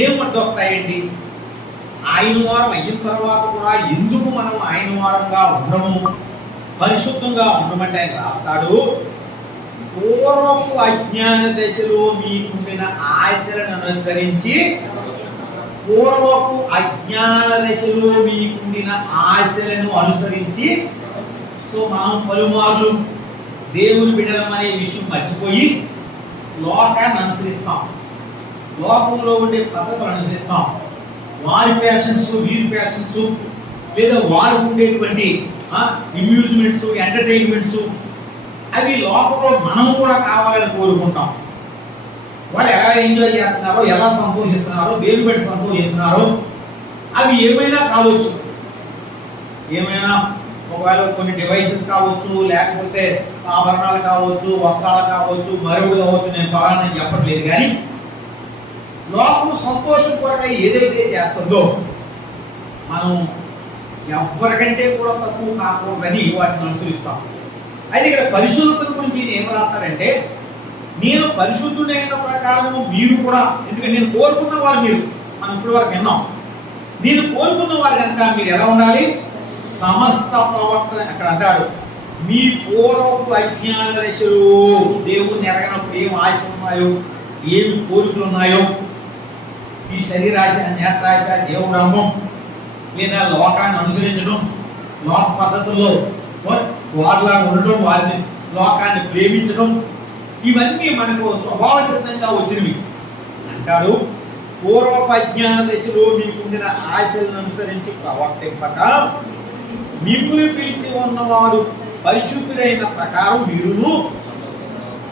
ఏం వస్తాయండి? ఆయన వారం అయిన తర్వాత కూడా ఎందుకు మనం ఆయన వారంగా ఉండము, పరిశుద్ధంగా ఉండమంటే ఆయన రాస్తాడు, పూర్వపు అజ్ఞాన దశలో మీకుండిన ఆశలను అనుసరించి, పూర్వపు అజ్ఞాన దశలో మీకుండిన ఆశలను అనుసరించి. సో మనం పలుమార్లు దేవుని బిడ్డలం అనే విషయం మర్చిపోయి లోకాన్ని అనుసరిస్తాం, లోకంలో ఉండే పద్ధతులు అనుసరిస్తాం. వారి ప్యాషన్స్, వీరి ప్యాషన్స్, లేదా వారికి ఉండేటువంటి అమ్యూజ్మెంట్స్, ఎంటర్టైన్మెంట్స్, అవి లోపల మనం కూడా కావాలని కోరుకుంటాం. వాళ్ళు ఎలా ఎంజాయ్ చేస్తున్నారో, ఎలా సంతోషిస్తున్నారో, దేని పెట్టి సంతోషిస్తున్నారో అవి ఏమైనా కావచ్చు. ఏమైనా ఒకవేళ కొన్ని డివైసెస్ కావచ్చు, లేకపోతే ఆభరణాలు కావచ్చు, వస్త్రాలు కావచ్చు, మరొకటి కావచ్చు. నేను కావాలని చెప్పట్లేదు, కానీ లోపల సంతోషం కొరకై ఏదైతే చేస్తుందో మనం ఎవరికంటే కూడా తక్కువ కాకూడదని వాటిని అనుసరిస్తాం. అయితే ఇక్కడ పరిశుద్ధత గురించి ఏం రాస్తారంటే, నేను పరిశుద్ధుడైన ప్రకారం మీరు కూడా, ఎందుకంటే నేను కోరుకున్న వారు మీరు, మనం ఇప్పటి వరకు విన్నాం. నేను కోరుకున్న వారు కనుక మీరు ఎలా ఉండాలి? సమస్త ప్రవర్తన. అక్కడ అంటాడు, మీ పూర్వపు అజ్ఞాన దశలు, దేవుని ఎరగనప్పుడు ఏం ఆశలు ఉన్నాయో, ఏమి కోరికలు ఉన్నాయో, ఈ శరీరాశ, నేత్రాశ, దేవుడమ్మం, లేదా లోకాన్ని అనుసరించడం, లోక పద్ధతుల్లో వారిలాగా ఉండడం, వారిని లోకాన్ని ప్రేమించడం, ఇవన్నీ మనకు స్వభావ సిద్ధంగా వచ్చినవి. అంటాడు, పూర్వపు అజ్ఞాన దశలో మీకుండిన ఆశలను అనుసరించి ప్రవర్తింపక మిమ్ములు పిలిచి ఉన్నవాడు పరిశుద్ధుడైన ప్రకారం మీరును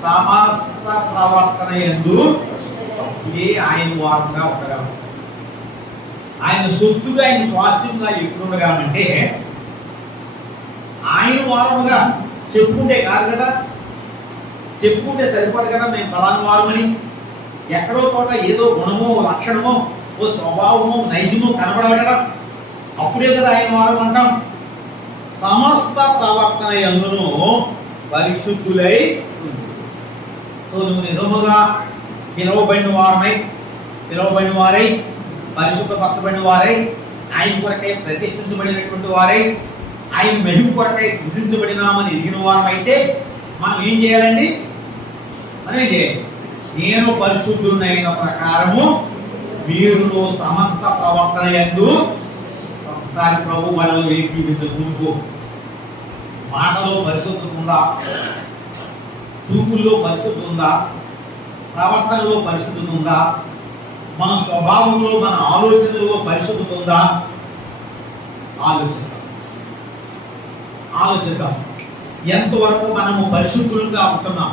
సమస్త ప్రవర్తన యందు ఆయన వారంగా ఉండగలరు. ఆయన సొత్తుగా, ఆయన స్వాస్థ్యంగా ఎప్పుడు ఉండగలమంటే, ఆయన వారముగా చెప్పుకుంటే కాదు కదా, చెప్పుకుంటే సరిపోదు కదా మేము ఫలాని వారమని. ఎక్కడో చోట ఏదో గుణమో, లక్షణమో, ఓ స్వభావమో, నైజమో కనబడాలి కదా, అప్పుడే కదా ఆయన వారం అంటాం. సమస్త ప్రవర్తన యందును పరిశుద్ధులై. సో నువ్వు నిజముగా పిలువబడిన వారై, పరిశుద్ధపరచబడిన వారై, ఆయన కొరకై ప్రతిష్ఠించబడినటువంటి వారై, ఆయన మహిమ కొరకై సృజించబడినామని ఎదిగిన వారమైతే మనం ఏం చేయాలండి? మనం ఏం చేయాలి? నేను పరిశుద్ధుడైన ప్రకారము మీరు సమస్త ప్రవర్తన యందు. ఒకసారి ప్రభు బలలో ఏకీపించకు. మాటలో పరిశుద్ధత ఉందా? చూపుల్లో పరిశుద్ధత ఉందా? ప్రవర్తనలో పరిశుద్ధత ఉందా? మన స్వభావంలో, మన ఆలోచనలో పరిశుద్ధత ఉందా? ఆలోచిద్దాం. ఎంతవరకు మనము పరిశుద్ధులుగా ఉంటున్నాం?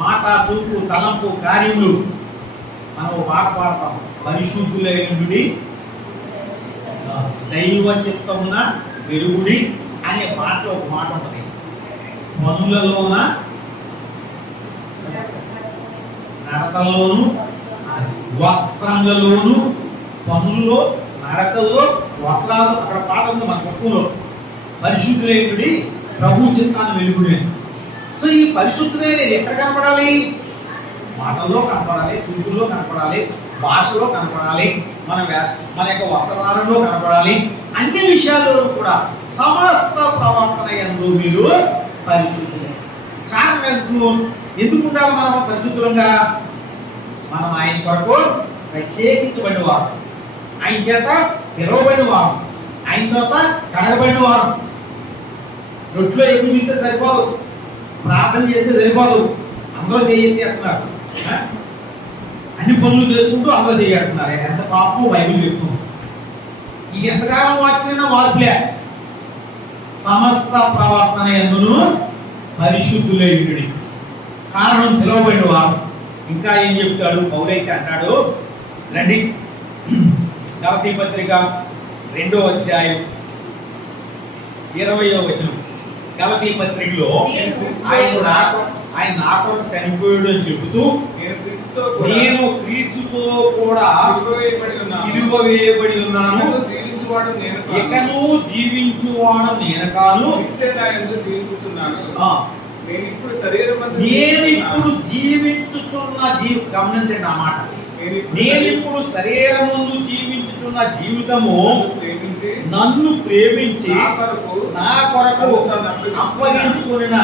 మాట, చూపు, తలంపు, కార్యములు. మనం పాట పాడతాం, పరిశుద్ధులైనడి దైవ చిత్తమున వెలుగుడి అనే పాటలో ఒక మాట ఉంటుంది. పనులలోన, నడతల్లోను, వస్త్రములలోను, పనుల్లో, నడకల్లో, వస్త్రాలు. అక్కడ పాట ఉంది మన పక్కులో, పరిశుద్ధులైనడి ప్రభు చిత్తాన్ని వెలుగుడి. సో ఈ పరిశుద్ధులే నేను ఎక్కడ కనపడాలి? మాటల్లో కనపడాలి, చూపుల్లో కనపడాలి, భాషలో కనపడాలి, మన యొక్క వస్త్రాలలో కనపడాలి. అన్ని విషయాల్లో కూడా సమస్త ప్రవర్తన యందు మీరు పరిశుద్ధులే. కారణం ఎందుకు ఉండాలి మనం పరిశుద్ధులంగా? మనం ఆయన కొరకు ప్రత్యేకించబడిన వారు, ఆయన చేత పిలువబడిన వారు, ఆయన చేత కడగబడిన వారు. రొట్టెలో ఎక్కువ తీస్తే సరిపోదు, ప్రార్థన చేస్తే సరిపోదు, అందరూ చేస్తున్నారు. అన్ని పనులు చేసుకుంటూ అందరూ చేస్తున్నారు. ఎంత పాపమో బైబిల్ చెప్తుంది. ఈ ఎంతకాలం వాక్యమైనా మార్పులే. సమస్త ప్రవర్తన యందును పరిశుద్ధులైనడి. కారణం పిలువబడిన వారు. ఇంకా ఏం చెప్తాడు పౌలైతే? అంటాడు, రండి గలతీ పత్రిక 2వ అధ్యాయం 20వ వచనం. గలతీ పత్రికలో ఆయన నా కొరకు చనిపోయాడు అని చెబుతూ, నేను క్రీస్తుతో కూడా సిలువ వేయబడి ఉన్నాను, ఇకను జీవించువాడు నేను కాను, నేను ఇప్పుడు జీవించుచున్న గమనించండి ఆ మాట. నేను ఇప్పుడు శరీరమందు జీవించుచున్న జీవితము నన్ను ప్రేమించి నా కొరకు అప్పగించుకున్న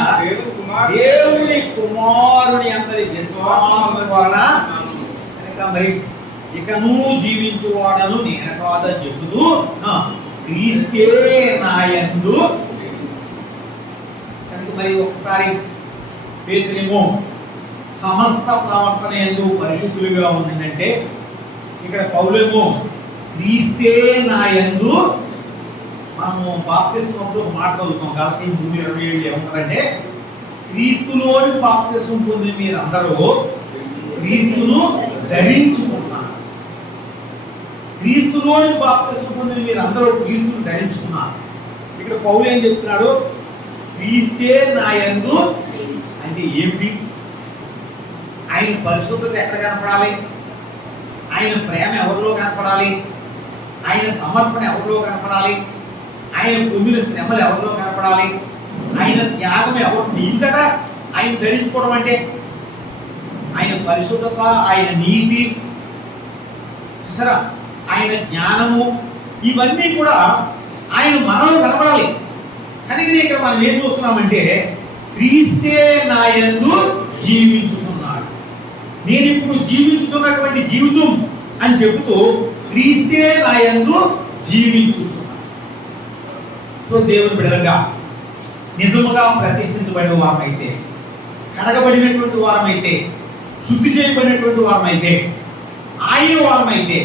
దేవుని కుమారుని అందరి విశ్వాసం వలన మరి ఇక నువ్వు జీవించువాడను నేను కాదని చెబుతూ క్రీస్తే నాయందు. మరి ఒకసారి పేతురేమో సమస్త ప్రవర్తన యందు పరిశుద్ధులుగా ఉందంటే, ఇక్కడ పౌలేమో క్రీస్తే నాయందు. మనము బాప్తిస్మప్పుడు మాట చదువుతాం కాబట్టి 3:27 ఏముంటుందంటే, క్రీస్తులోని బాప్తిసం పొందిన మీరందరూ క్రీస్తును ధరించుకున్నారు. క్రీస్తులోని బాప్తిసం పొందిన మీరందరూ క్రీస్తును ధరించుకున్నారు. ఇక్కడ పౌలు ఏం చెప్తున్నాడు? క్రీస్తే నా యందు అంటే ఏమిటి? ఆయన పరిశుద్ధత ఎక్కడ కనపడాలి? ఆయన ప్రేమ ఎవరిలో కనపడాలి? ఆయన సమర్పణ ఎవరిలో కనపడాలి? ఆయన పొందిన శ్రమలు ఎవరిలో కనపడాలి? ఆయన త్యాగం ఎవరు? నీవు కదా ఆయన ధరించుకోవడం అంటే. ఆయన పరిశుద్ధత, ఆయన నీతి, చూసారా, ఆయన జ్ఞానము, ఇవన్నీ కూడా ఆయన మనలో కనపడాలి. కానీ ఇక్కడ మనం ఏం చూస్తున్నామంటే క్రీస్తే నా యందు జీవించుతున్నాడు. నేను ఇప్పుడు జీవించుతున్నటువంటి జీవితం అని చెబుతూ క్రీస్తే నా యందు జీవించుతున్నాడు. సో దేవుని బిడ్డలుగా నిజముగా ప్రతిష్ఠించబడిన వారమైతే, కడగబడినటువంటి వారమైతే, శుద్ధి చేయబడినటువంటి వారమైతే, ఆయన వారమైతే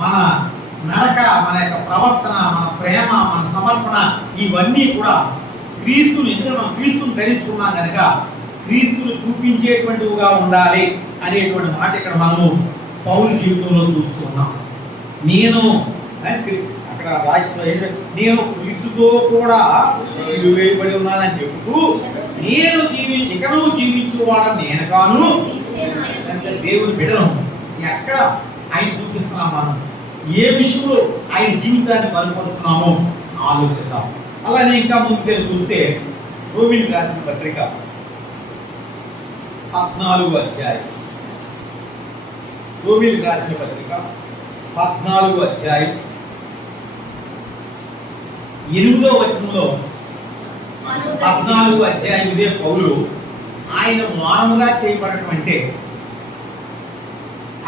మన నడక, మన యొక్క ప్రవర్తన, మన ప్రేమ, మన సమర్పణ ఇవన్నీ కూడా క్రీస్తుని, ఎందుకంటే మనం క్రీస్తుని ధరించుకున్నాం కనుక క్రీస్తుని చూపించేటువంటివిగా ఉండాలి అనేటువంటి మాట ఇక్కడ మనము పౌలు జీవితంలో చూస్తూ ఉన్నాం. నేను అక్కడ నేను క్రీస్తుతో కూడా వేయబడి ఉన్నానని చెబుతూ నేను ఇకను జీవించేవాడని నేను కాను, దేవుని బిడ్డను ఎక్కడ ఆయన చూపిస్తున్నాం, మనం ఏ విషయంలో ఆయన జీవితాన్ని బలపరుస్తున్నామో ఆలోచిద్దాం. అలానే ఇంకా ముందుకెళ్ళి చూస్తే రోమీయులకు రాసిన పత్రిక 14వ అధ్యాయం, రోమీయులకు రాసిన పత్రిక 14వ అధ్యాయం 8వ వచనంలో 14వ అధ్యాయం ఇదే పౌలు ఆయన మానవుగా చేయబడటం అంటే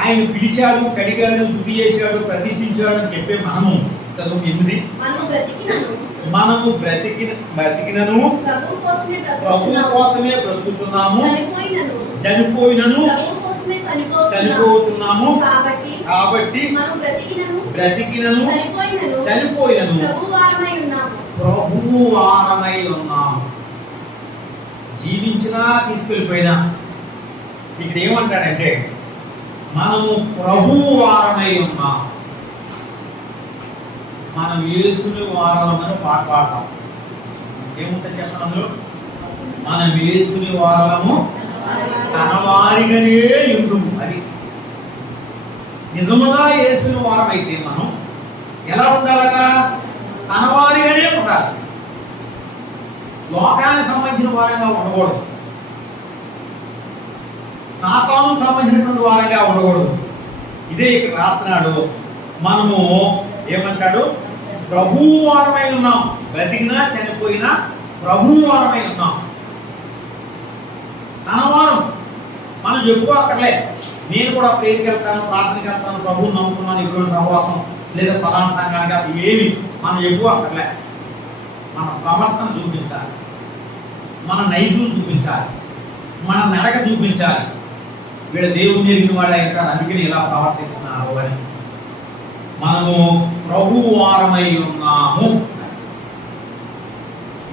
ఆయన పిలిచాడు, కడిగాడు, శుద్ధి చేశాడు, ప్రతిష్ఠించాడు అని చెప్పే మనము చదువు 8 మనము బ్రతికినను ప్రభు కోసమే బ్రతుకుతున్నాము, చనిపోయినను చనిపోతున్నాము. కాబట్టి బ్రతికినను చనిపోయినను ప్రభువు వారమై ఉన్నాము. జీవించినా తీసుకెళ్ళిపోయినా ఇక్కడ ఏమంటాడంటే మనము ప్రభువు వారమై ఉన్నాం. మనం యేసుని వారమని పాట పాడతాం. ఏముంటుంది చెప్పండి అందులో? మనం యేసుని వారము తన వారిగానే యుద్ధము. అది నిజముగా యేసుని వారం అయితే మనం ఎలా ఉండాలట? తన వారిగానే ఉండాలి. లోకానికి సంబంధించిన వారంగా ఉండకూడదు, సాతాను సంబంధించినటువంటి వారంగా ఉండకూడదు. ఇదే ఇక్కడ రాస్తున్నాడు. మనము ఏమంటాడు? ప్రభువు వారమై ఉన్నాం. బ్రతికినా చనిపోయినా ప్రభువు వారమై ఉన్నాం. తన వారం మనం చెప్పుకోక్కర్లే. నేను కూడా ప్రేయర్కి వెళ్తాను, ప్రార్థనకి వెళ్తాను, ప్రభువుని నమ్ముకున్నాను, ఇప్పుడు ప్రవాసం లేదా ఫలానా సంఘానికి, అవి ఏమి మనం చెప్పుకోక్కర్లే. మన ప్రవర్తన చూపించాలి, మన నైజం చూపించాలి, మన నడక చూపించాలి. వీళ్ళ దేవుని జరిగిన వాళ్ళ యొక్క అందుకని ఇలా ప్రవర్తిస్తున్నారు అని. మనము ప్రభువు వారమై ఉన్నాము.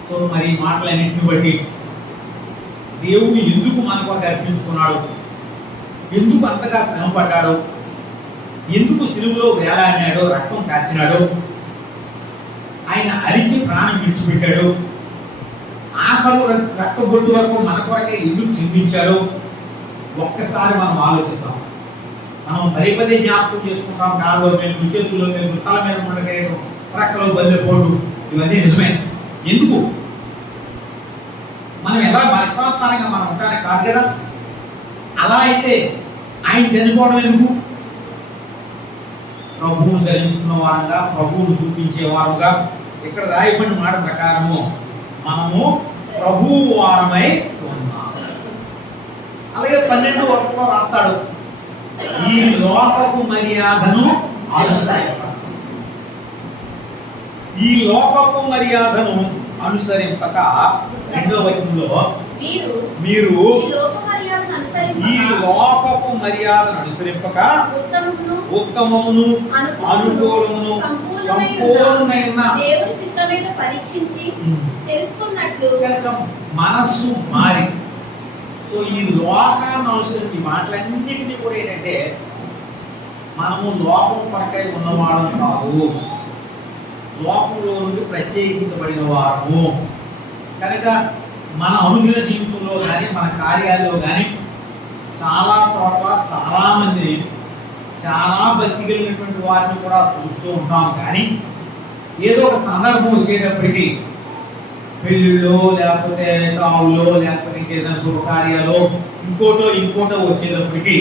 సో మరి ఈ మాటలన్నింటిని బట్టి దేవుడు ఎందుకు మన కొరకు అర్పించుకున్నాడు, ఎందుకు అంతగా శ్రమ పడ్డాడు, ఎందుకు సిలువలో వేలాడినాడో, రక్తం కార్చినాడు, ఆయన అరిచి ప్రాణం విడిచిపెట్టాడు, ఆఖరు రక్త బొట్టు వరకు మన కొరకే ఎందుకు చిందించాడు, ఒక్కసారి మనం ఆలోచిద్దాం. మనం పదే పదే జ్ఞాపకం చేసుకుంటాం. కాళ్ళలో మెలుగు, చేతుల్లో మెలుగు, తల మీద ఉండకేయడం, ప్రక్కలో బదిలిపోవడం, ఇవన్నీ నిజమే. ఎందుకు? మనం ఎలా మనస్వానుసారంగా మనం ఉంటానే కాదు కదా. అలా అయితే ఆయన చనిపోవడం ఎందుకు? ప్రభువును ధరించుకున్న వారంగా, ప్రభువును చూపించే వారంగా. ఇక్కడ రాయబడిన మాట ప్రకారము మనము ప్రభువు వారమై ఉన్నాం. అలాగే 12వ వచనంలో రాస్తాడు, ఈ లోకపు మర్యాదను ఈ లోకపు మర్యాదను అనుసరింపక, 2వ వచనంలో మీరు ఈ లోకపు మర్యాదను అనుసరింపక ఉత్తమమును అనుకూలమును సంపూర్ణమైన దేవుని చిత్తమేదో పరీక్షించి తెలుసుకున్నట్లు కనుక మనస్సు మారి. సో ఈ లోకాన్ని అవసరం ఈ మాటలన్నింటినీ కూడా ఏంటంటే మనము లోపం పరకై ఉన్నవాళ్ళం కాదు, లోపంలో నుండి ప్రత్యేకించబడిన వారము. కనుక మన అనుదిన జీవితంలో కానీ మన కార్యాల్లో కానీ చాలా చోట్ల చాలా మందిని చాలా భక్తి కలిగినటువంటి వారిని కూడా చూస్తూ ఉంటాం. కానీ ఏదో ఒక సందర్భం వచ్చేటప్పటికి పెళ్ళిళ్ళో లేకపోతే చావులో లేకపోతే ఇంకేదైనా శుభకార్యాలో ఇంకోటో వచ్చేటప్పటికి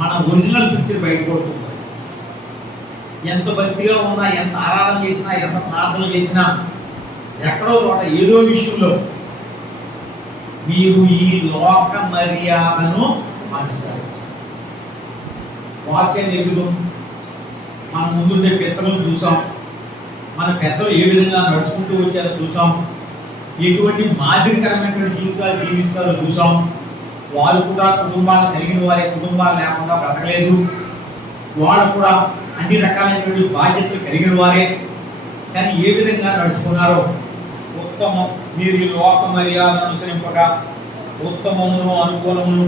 మన ఒరిజినల్ పిక్చర్ బయటపడుతుంది. ఎంత భక్తిగా ఉన్నా, ఎంత ఆరాధన చేసినా, ఎంత ప్రార్థన చేసినా ఎక్కడో చోట ఏదో విషయంలో మీరు ఈ లోక మర్యాదను మార్చారు. వాక్యం ఎదుగు మన ముందుండే పెద్దలను చూసాం, మన పెద్దలు ఏ విధంగా నడుచుకుంటూ వచ్చారో చూసాం, ఎటువంటి మాదిరికరమైనటువంటి జీవితాలు జీవిస్తారో చూసాం. వారు కూడా కుటుంబాలు కలిగిన వారే, కుటుంబాలు లేకుండా బ్రతకలేదు. వాళ్ళు కూడా అన్ని రకాలైనటువంటి బాధ్యతలు కలిగిన వారే, కానీ ఏ విధంగా నడుచుకున్నారో ఉత్తమం. మీరు ఈ లోక మర్యాదను అనుసరింపగా ఉత్తమమును అనుకూలమును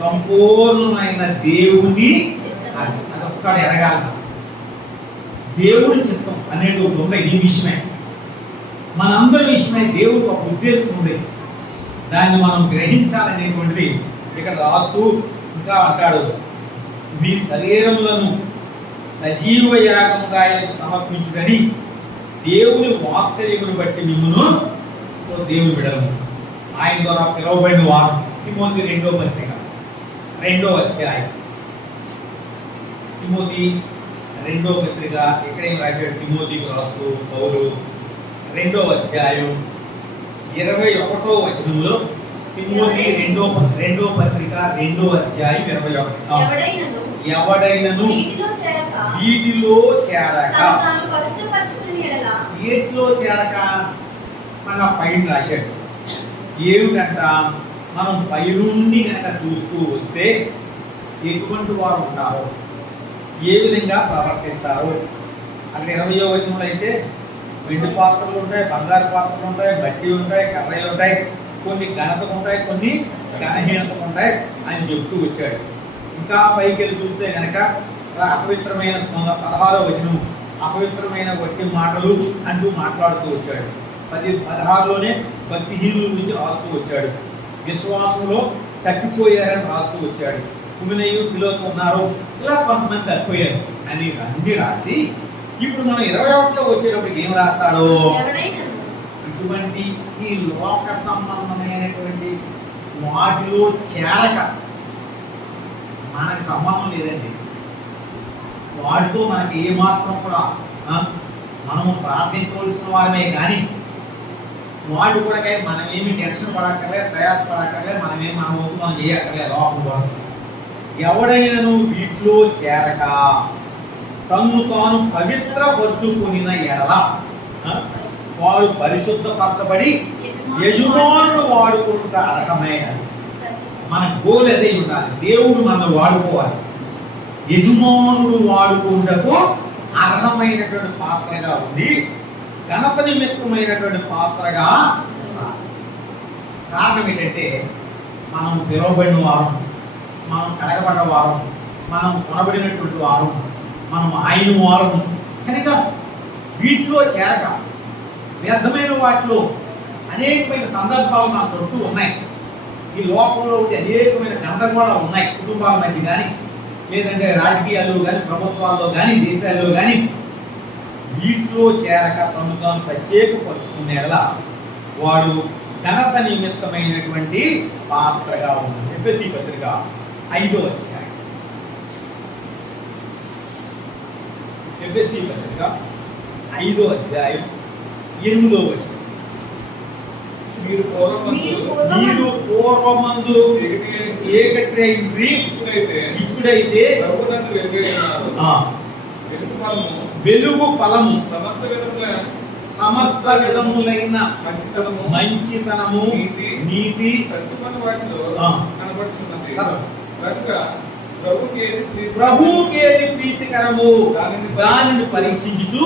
సంపూర్ణమైన దేవుని అదొక్కడు ఎరగాలి. దేవుడి చిత్తం అనేది ఒకటి ఉంది. ఈ విషయమే మనందరి విషయమై దేవుడికి ఒక ఉద్దేశం ఉంది, దాన్ని మనం గ్రహించాలనేటువంటిది ఇక్కడ రాస్తూ ఇంకా అంటాడు, మీ శరీరములను సజీవ యాగముగా ఆయనకు సమర్పించుదని దేవుని వాత్సల్యమును బట్టి మిమ్మును దేవుని బిడ్డలు ఆయన ద్వారా పిలువబడిన వారు. తిమోతి 2వ పత్రిక 2వ అధ్యాయం, తిమోతి 2వ పత్రిక ఎక్కడేం రాశాడు తిమోతికి రాస్తూ పౌలు 2వ అధ్యాయం 21వ వచనంలో, తిమోతి 2వ పత్రిక 2వ అధ్యాయం 21. ఎవడైనను వీటిలో చేరక మన పైన రాశాడు. ఏమిటంట, మనం పైనుండి కనుక చూస్తూ వస్తే ఎటువంటి వారు ఉంటారో, ఏ విధంగా ప్రవర్తిస్తారో. అక్కడ 20వ వచనంలో అయితే వెండి పాత్రలు ఉంటాయి, బంగారు పాత్రలు ఉంటాయి, మట్టి ఉంటాయి, కర్రలు ఉంటాయి, కొన్ని ఘనతలు ఉంటాయి, కొన్ని ఘనహీనతలు ఉంటాయి అని చెప్తూ వచ్చాడు. ఇంకా పైకి వెళ్ళి చూస్తే కనుక అపవిత్రమైన 16వ వచనం అపవిత్రమైన వట్టి మాటలు అంటూ మాట్లాడుతూ వచ్చాడు. 16లోనే భక్తిహీనుల గురించి రాస్తూ వచ్చాడు. విశ్వాసంలో తప్పిపోయారని రాస్తూ వచ్చాడు. కుమినయ్యు పిల్లలతో ఉన్నారు, ఇలా కొంతమంది తప్పిపోయారు అని అన్ని రాసి ఇప్పుడు మనం 21లో వచ్చేటప్పటికి ఏం రాస్తాడో, ఇటువంటి ఈ లోక సంబంధమైనటువంటి వాటిలో చేరక మనకు సంబంధం లేదండి. వాటితో మనకి ఏమాత్రం కూడా మనము ప్రార్థించవలసిన వారమే కానీ వాటి కూడా మనమేమి టెన్షన్ పడక్కర్లే, ప్రయాసపడక్కర్లే, మనమేమి మన వంతు మనం చేయక్కర్లే. లోపం వరకు ఎవడైనను వీటిలో చేరక తన్ను తాను పవిత్రపరుచుకునిన ఎడల వాడు పరిశుద్ధపరచబడి యజమానుడు వాడుకుంటా అర్హమైనది. మన గోల్ అదే ఉండాలి, దేవుడు మనం వాడుకోవాలి, యజమానుడు వాడుకుంటకు అర్హమైనటువంటి పాత్రగా ఉంది, ఘనత నిమిత్తమైనటువంటి పాత్రగా ఉండాలి. కారణం ఏంటంటే మనం పిలువబడిన వారం, మనం కడగబడ్డ వారం, మనం కొనబడినటువంటి వారం, మనం ఆయన వారం. కనుక వీటిలో చేరక వ్యర్థమైన వాటిలో అనేకమైన సందర్భాలు మన చుట్టూ ఉన్నాయి. ఈ లోకంలో అనేకమైన గందరగోళాలు ఉన్నాయి, కుటుంబాల మధ్య కానీ, లేదంటే రాజకీయాల్లో కానీ, ప్రభుత్వాల్లో కానీ, దేశాల్లో కానీ. వీటిలో చేరక తను తాను ప్రత్యేకపరుచుకునేలా వాడు ఘనత నిమిత్తమైనటువంటి పాత్రగా ఉంది. ఎఫెసీ పత్రిక 5వ అధ్యాయం, ఎఫెసీ పత్రిక 5వ అధ్యాయం 8వ వచనం. మీరు పూర్వమందు చీకటి ఇప్పుడైతే వెలుగు ఫలము సమస్త విధములైన మంచితనము నీతి వాటిలో కనబడుతున్నది. కనుక ప్రభువుకి ఏది ప్రీతికరము దానిని పరీక్షించుచు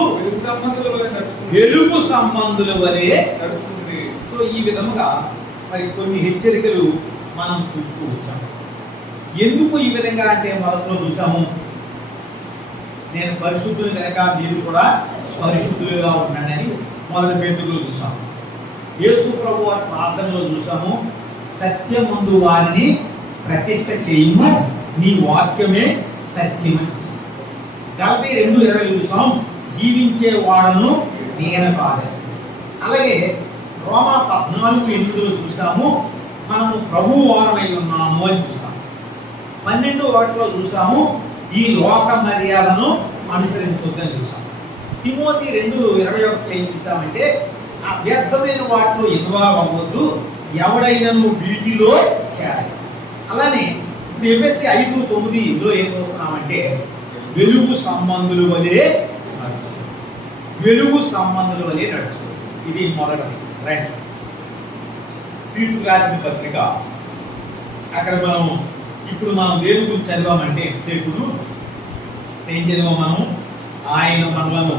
వెలుగు సంబంధుల వలె నడుచుకుంది. సో ఈ విధముగా మరి కొన్ని హెచ్చరికలు మనం చూస్తూ వచ్చాము. ఎందుకు ఈ విధంగా అంటే మొదట్లో చూసాము, నేను పరిశుద్ధులు కనుక మీరు కూడా పరిశుద్ధులుగా ఉండండి అని మొదటి పేతురులో చూసాము. యేసు ప్రభు వారి ప్రార్థనలో చూసాము, సత్యమందు వారిని ప్రతిష్ఠ చేయము, నీ వాక్యమే సత్యమే. గలతీ 2:20 చూసాం, జీవించే వాడను నేను కాదు. అలాగే రోమా 14:8 చూసాము, మనము ప్రభు వారమై ఉన్నాము అని చూసాము. 12:1 చూసాము, ఈ లోక మర్యాదను అనుసరించొద్దని చూసాము. తిమోతి 2:21 ఏం చూసామంటే, ఆ వ్యర్థమైన వాటిలో ఇన్వాల్వ్ అవ్వద్దు, ఎవడైనాను వీటిలో చేరాలి. అలానే ఇప్పుడు ఎఫెసీ 5:9లో ఏం చూస్తున్నామంటే, వెలుగు సంబంధుల వలె నడుచు, వెలుగు సంబంధుల వలె నడుచు. ఇది మొదటిది. రైట్. తీర్పు రాసిన పత్రిక, అక్కడ ఇప్పుడు మనం దేని గురించి చదివామంటే సేపుడు ఏం చదివాం మనం, ఆయన మనలను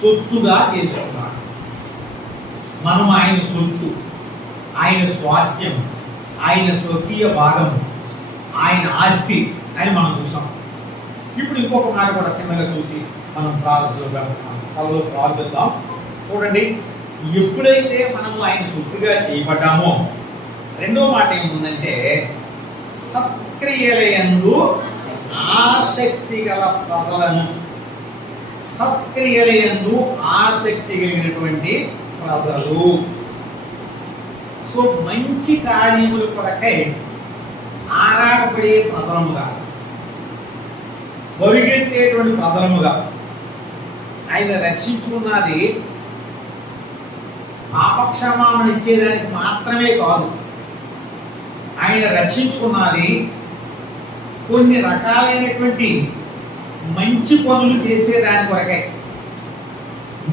సొత్తుగా చేసుకున్నాడు. మనం ఆయన సొత్తు, ఆయన స్వాస్థ్యం, ఆయన స్వకీయ భాగం, ఆయన ఆస్తి అని మనం చూసాం. ఇప్పుడు ఇంకొక మాట కూడా చిన్నగా చూసి మనం కళలో ప్రార్థిద్దాం. చూడండి, ఎప్పుడైతే మనము ఆయన సొత్తుగా చేయబడ్డామో, రెండో మాట ఏముందంటే, సత్క్రియలయందు ఆసక్తి గల ప్రజలను, సత్క్రియలయందు ఆసక్తి కలిగినటువంటి ప్రజలు. సో మంచి కార్యముల కొరకై ఆరాటపడే ప్రజలముగా, బరుగెత్తేటువంటి ప్రజలముగా, ఆయన రక్షించుకున్నది పాపక్షమాపణ ఇచ్చేదానికి మాత్రమే కాదు, ఆయన రక్షించుకున్నది కొన్ని రకాలైనటువంటి మంచి పనులు చేసేదాని కొరకై,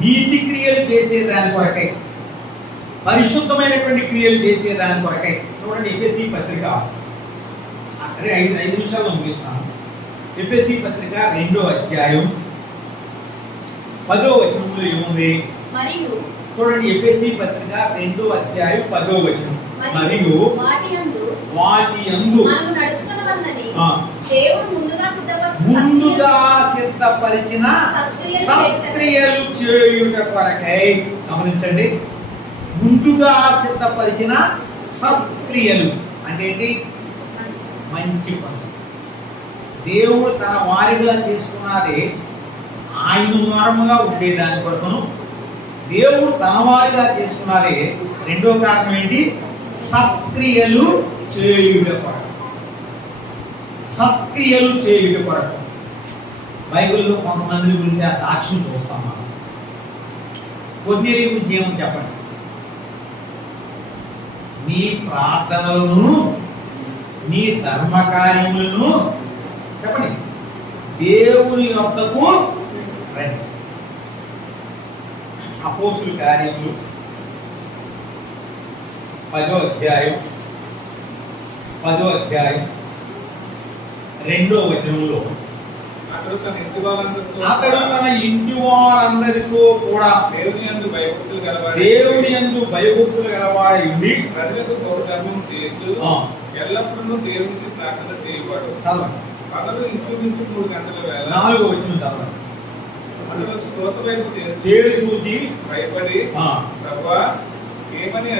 నీతి క్రియలు చేసేదాని కొరకై, పరిశుద్ధమైనటువంటి క్రియలు చేసేదాని కొరకై. చూడండి, ఎఫెసీ పత్రిక 5 నిమిషాల్లో ముగిస్తాను. ఎఫెసీ పత్రిక 2వ అధ్యాయం 10వ వచనంలో ఏముంది? మరియు చూడండి, ఎఫెసీ పత్రిక 2వ అధ్యాయం 10వ వచనం. మరియు వాటి యందు మనము నడుచుకొనవలెనని దేవుడు ముందుగా సిద్ధపరిచిన సత్క్రియలు చేయుట కొరకై. గమనించండి, ముందుగా సిద్ధపరిచిన సత్క్రియలు అంటే ఏంటి? మంచి పనులు. దేవుడు తన వారిగా చేసుకున్నది ఆయన ద్వారముగా ఉండేదాని కొరకును, దేవుడు తన వారిగా చేసుకున్నది రెండో కారణం ఏంటి? సత్క్రియలు చేయుట కొరకు. సత్క్రియలు చేయుట కొరకు. బైబిల్లో కొంతమంది గురించి ఆ సాక్ష్యం చూస్తాం మనం. కొద్దిగా గురించి ఏమని చెప్పండి? నీ ప్రార్థనలను, నీ ధర్మ కార్యములను చెప్పండి దేవుని యొద్దకు రండి. అపోస్తుల కార్యములు 10వ అధ్యాయం 2వ వచనంలో, అతడు తన ఇంటి వారందరితో కూడా దేవుని యందు భయభక్తులు గలవాడై ఉండి ప్రజలకు ధర్మం చేయొచ్చు, ఎల్లప్పుడూ దేవునికి ప్రార్థన చేయవాడు. చదవండి. పగలు ఇంచుమించు 3 గంటల వేళ 4వ వచనం చదవండి. అతడు స్తోత్ర వైపు చేడు చూసి భయపడి ప్రభువా ఏమని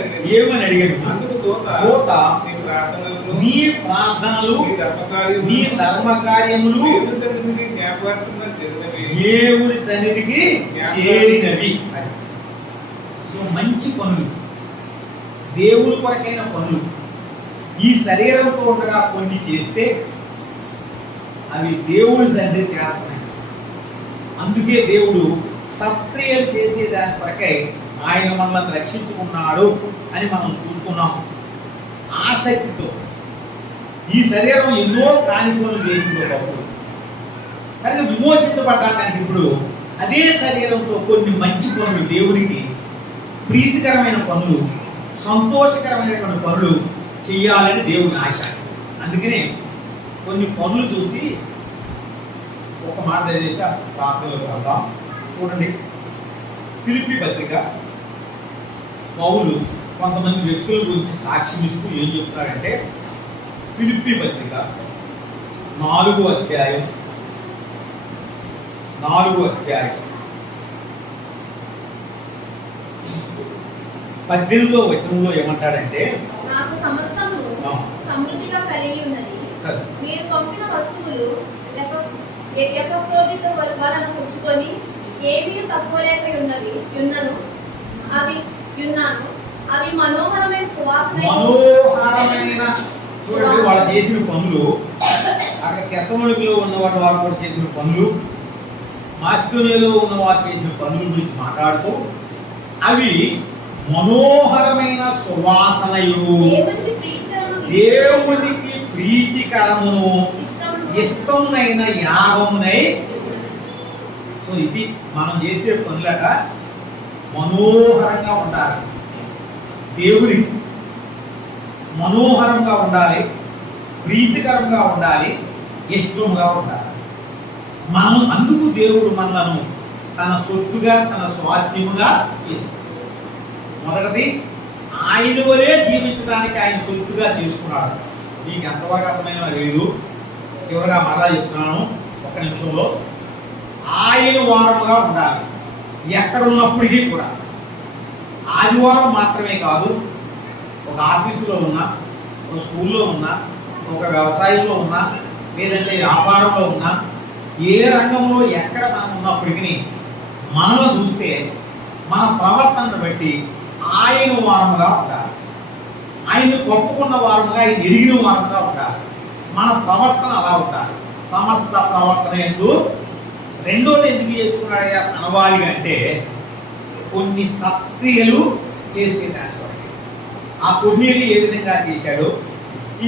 అడిగాడు. అందుకు దూత నీ ప్రార్థనలు, నీ ధర్మ కార్యములు దేవుని సన్నిధికి చేరినవి. సో మంచి పనులు, దేవుని కొరకైన పనులు ఈ శరీరంతో ఉండగా కొన్ని చేస్తే అవి దేవుని సన్నిధికి చేరుతున్నాయి. అందుకే దేవుడు సత్క్రియలు చేసేదాని కొరకై ఆయన మనల్ని రక్షించుకున్నాడు అని మనం చూసుకున్నాం. ఆసక్తితో ఈ శరీరం ఎన్నో కాని పనులు చేసింది ఒకప్పుడు, కనుక విమోచించబడ్డానికి ఇప్పుడు అదే శరీరంతో కొన్ని మంచి పనులు, దేవుడికి ప్రీతికరమైన పనులు, సంతోషకరమైనటువంటి పనులు చేయాలని దేవుని ఆశ. అందుకనే కొన్ని పనులు చూసి ఒక మాట తెలియజేసి ఆ ప్రార్థనలోకి వెళ్దాం. చూడండి, ఫిలిప్పీ పత్రిక పౌలు కొంతమంది వ్యక్తుల గురించి సాక్ష్యం ఇస్తూ ఏం చెప్తున్నాడంటే, ఫిలిప్పీ పత్రిక 4వ అధ్యాయం 18వ వచనంలో ఏమంటాడంటే, నాకు సమస్తము ఆ. సమృద్ధిగా కలిగి ఉన్నది. సరే. మీరు పంపిన వస్తువులు ఎఫ్రోదితు వలన పుచ్చుకొని ఏమీ తక్కువ లేక ఉన్నాను అవి మనోహరమైన సువాసన. మనోహరమైన చూడండి, వాళ్ళు చేసిన పనులు, అక్కడ కెసముడిలో ఉన్నవాడు వారు కూడా చేసిన పనులు, మాస్టోనియాలో ఉన్న వారు చేసిన పనుల గురించి మాట్లాడుతూ అవి మనోహరమైన సువాసనయు, దేవునికి ప్రీతికరమును ఇష్టమునైన యాగమునై. సో ఇది మనం చేసే పనులట మనోహరంగా ఉండాలి, దేవునికి మనోహరంగా ఉండాలి, ప్రీతికరంగా ఉండాలి, ఇష్టంగా ఉండాలి. మనం అందుకు దేవుడు మనలను తన సొత్తుగా, తన స్వాస్థ్యముగా చేస్తాడు. మొదటిది, ఆయన వలే జీవించడానికి ఆయన సొత్తుగా చేసుకున్నాడు. మీకు ఎంతవరకు అర్థమైనా లేదు, చివరిగా మరలా చెప్తున్నాను ఒక నిమిషంలో. ఆయన వారముగా ఉండాలి ఎక్కడ ఉన్నప్పటికీ కూడా. ఆదివారం మాత్రమే కాదు, ఒక ఆఫీసులో ఉన్నా, ఒక స్కూల్లో ఉన్నా, ఒక వ్యవసాయంలో ఉన్నా, లేదంటే వ్యాపారంలో ఉన్నా, ఏ రంగంలో ఎక్కడ మనం ఉన్నప్పటికీ మనం చూస్తే మన ప్రవర్తనను బట్టి ఆయన వారముగా ఉండాలి, ఆయన్ని ఒప్పుకున్న వారముగా, ఆయన ఎరిగిన వారముగా ఉండాలి. మన ప్రవర్తన అలా ఉండాలి, సమస్త ప్రవర్తన యందు. రెండోది ఎందుకు చేసుకున్నాడయ్యా అనవాలి అంటే, కొన్ని సత్క్రియలు చేసేదాన్ని. ఆ కొన్నిటిని ఏ విధంగా చేశాడు,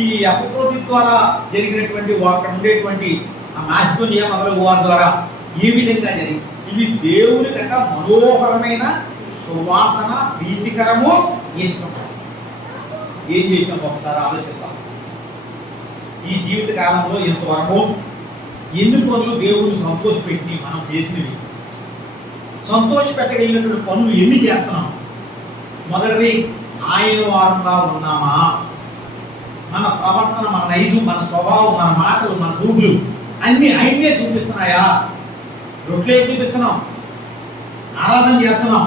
ఈ అపప్రోతి ద్వారా జరిగినటువంటి అక్కడ ఉండేటువంటి ఆ మాస్టోనియా మొదలగు వారి ద్వారా ఏ విధంగా జరిగింది, ఇవి దేవుని కంటే మనోహరమైన సువాసన, ప్రీతికరము, ఇష్టం. ఏం చేసాం ఒకసారి ఆలోచిద్దాం. ఈ జీవిత కాలంలో ఎంతవరకు ఎన్ని పనులు దేవుని సంతోషపెట్టి మనం చేసినవి, సంతోషపెట్టగలిగినటువంటి పనులు ఎన్ని చేస్తున్నాం? మొదటిది, ఆయన వారంగా ఉన్నామా? మన ప్రవర్తన, మన నైజం, మన స్వభావం, మన మాటలు, మన చూపులు అన్ని ఆయనే చూపిస్తున్నాయా? రొట్లే చూపిస్తున్నాం, ఆరాధన చేస్తున్నాం,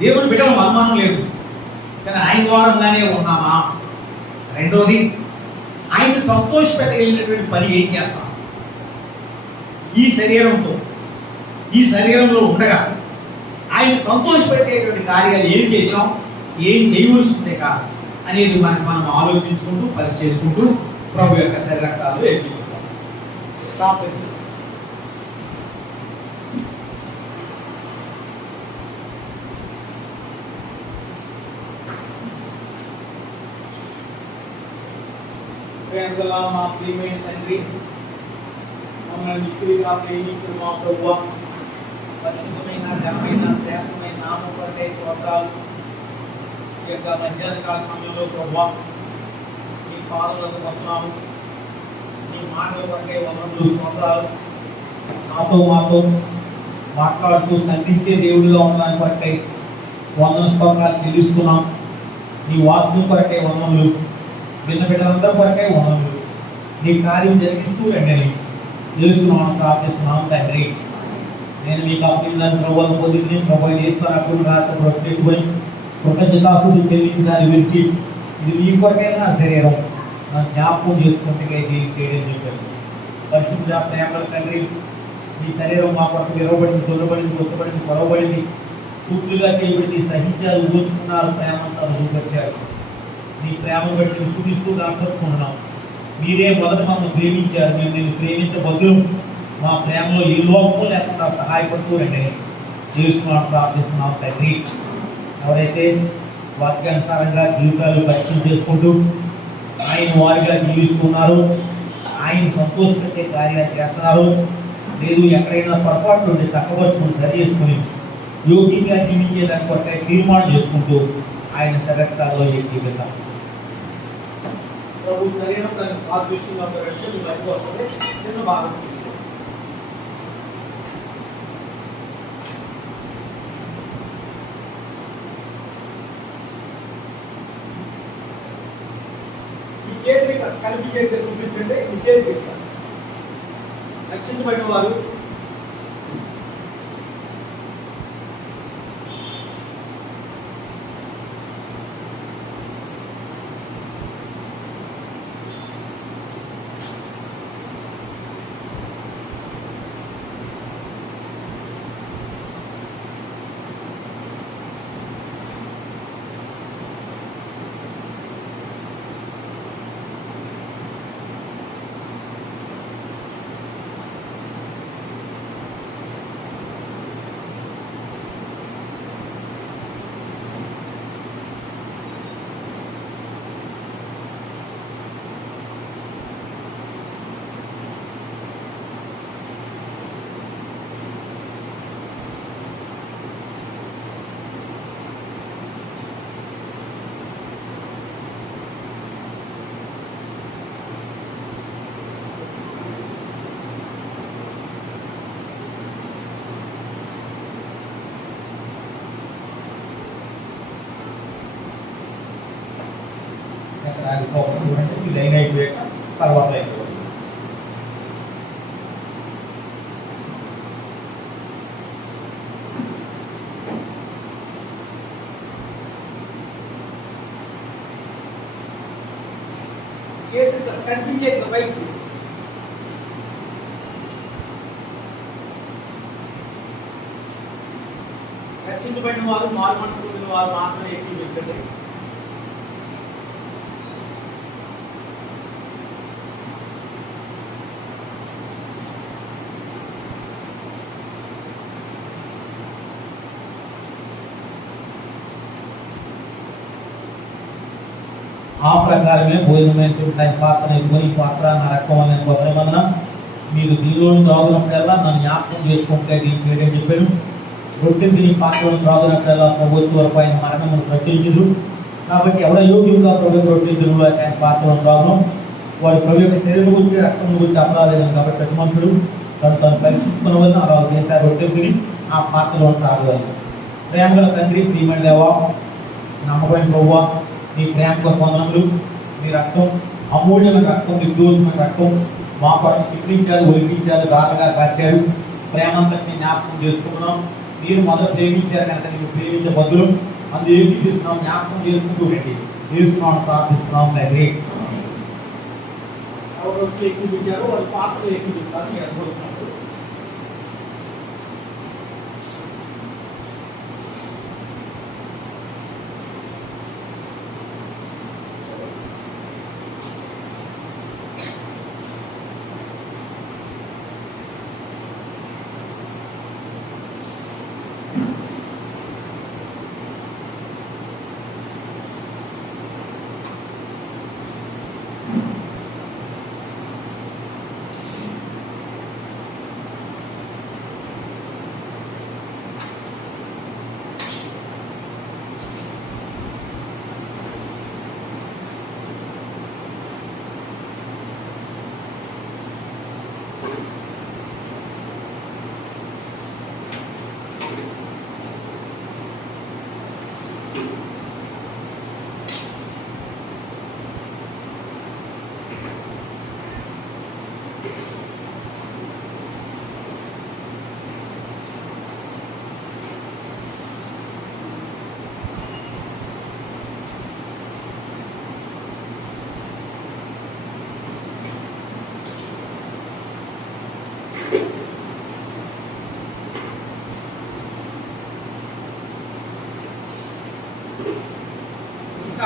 దేవుని బిడ్డలు అనుమానం లేదు, కానీ ఆయన వారంగానే ఉన్నామా? రెండోది, ఆయన్ని సంతోషపెట్టగలిగినటువంటి పని ఏం చేస్తాం? ఈ శరీరంతో, ఈ శరీరంలో ఉండగా ఆయన సంతోషపెట్టేటువంటి కార్యాలు ఏం చేసాం, ఏం చేయవలసి ఉందే కాదు అనేది మనకు మనం ఆలోచించుకుంటూ, పని చేసుకుంటూ ప్రభు యొక్క శరీరకాలు ఎదుర్కొంటాం. ప్రేమగల మా ప్రియమైన తండ్రి, మమ్మల్ని మిక్కిలిగా ప్రేమించిన మా ప్రభువా, పరిశుద్ధమైన, ఘనమైన, శ్రేష్టమైన నామం కొరకై స్తోత్రాలు. ఈ యొక్క మధ్యాహ్న కాల సమయంలో ప్రభువా మీ పాదములకు వస్తున్నాము. మీ మాటల కొరకై వందనములు, స్తోత్రాలు. మాతో మాట్లాడుతూ సంధించే దేవుడిగా ఉండడానికి కొరకై వందన స్తోత్రాలు చెల్లిస్తున్నాం. నీ వాక్యం కొరకై వందనములు, చిన్న బిడ్డలందరి కొరకై వందనములు. నీ కార్యం జరిగిస్తూ రండి తెలుస్తున్నాను, ప్రార్థిస్తున్నాను తండ్రి. నేను మీకు అప్పగిందని ప్రభుత్వం పొందింది ప్రభు చేస్తున్నప్పుడు రాత్రి ప్రత్యేకమై కృతజ్ఞతాస్తుతులు చెల్లించి దాన్ని విడిచి, ఇది మీ కొరకైనా నా శరీరం, నా జ్ఞాపకం చేసుకుంటే దీన్ని చేయడం చెప్పారు. పరిశుద్ధ ప్రేమల తండ్రి, మీ శరీరం మా కొరకు విరవబడింది, తొలబడింది, కొత్తబడింది, పొడవబడింది, పూర్తిగా చేయబడింది, సహించారు, ఊచుకున్నారు, ప్రేమంతా రుజుకొచ్చారు. మీ ప్రేమ బట్టి చూపిస్తూ దాంట్లో మీరే మొదట మమ్మల్ని ప్రేమించారు, మేము నేను ప్రేమించబద్దులు. మా ప్రేమలో ఏ లోపం లేకుండా సహాయపడుతూ రండి చేసుకున్నాను, ప్రార్థిస్తున్నాం తండ్రి. ఎవరైతే వాక్యానుసారంగా జీవితాలు పరిచయం చేసుకుంటూ ఆయన వారిగా జీవిస్తున్నారు, ఆయన సంతోషపెట్టే కార్యాలు చేస్తున్నారు, లేదు ఎక్కడైనా పొరపాట్లు ఉంటే చక్కబరుచుకుని సరి చేసుకుని యోగ్యంగా జీవించేదాని కొరకై తీర్మానం చేసుకుంటూ ఆయన శరత్కాలలో జీవితాం. ప్రభు సరైన తన సాదృశ్యంగా అంటే మీ బయటకు వస్తుంది చిన్న భాగం ఈ చేతి కలిపి చేతి చూపించండి. ఈ చేతి రక్షించబడిన వారు ఈ లైన్ అయిపోయాక తర్వాత అయిపోయింది. చేతి కనిపించే పైకి రక్షించబడిన వారు మారు మనసు పొందిన వారు మాత్రమే ఎక్కించండి. ఆ ప్రకారమే భోజనం దాని పాత్ర ఎదుగుని పాత్ర నా రకం అనే కొత్తమందన మీరు దీనిలోని త్రాగునప్పుడల్లా నన్ను జ్ఞాపకం చేసుకుంటే దీనికి పేరేం చెప్పాను. రొట్టెని తిని పాత్రలను త్రాగునప్పుడల్లా ప్రభుత్వ వరకు ఆయన మరణమును ప్రచురించదు. కాబట్టి ఎవడ యోగ్యంగా ప్రభు రొట్టె తిరుగులో ఆయన పాత్రలను త్రాగును వాడు ప్రభు యొక్క శరీరం గురించి రక్తం గురించి అపరాధం కాబట్టి ప్రతి మనుషుడు తను పరిశుద్ధుల వల్ల అలా చేశారు. రొట్టె తిని ఆ పాత్రలను త్రాగవాలి. ప్రేమగల తండ్రి ప్రియమైన దేవా నమ్మకమైన ప్రభువా మీ ప్రేమ వందనములు. మీ రక్తం అమూల్యమైన రక్తం నిర్దోషమైన రక్తం మా కొరకు చిత్రించారు ఒలిపించారు దారుగా కాచారు. ప్రేమంతటిని జ్ఞాపకం చేసుకుంటున్నాం. మీరు మొదట ప్రేమించారు కనుక మీరు ప్రేమించే బదులు అందులో ఏమి చేస్తున్నాం జ్ఞాపకం చేసుకుంటూ రండి. చేస్తున్నాం ప్రార్థిస్తున్నాం తండ్రి. ఎవరు వచ్చి ఎక్కించారు వాళ్ళు పాత్రలు ఎక్కించారు మీరు అనుకుంటున్నారు.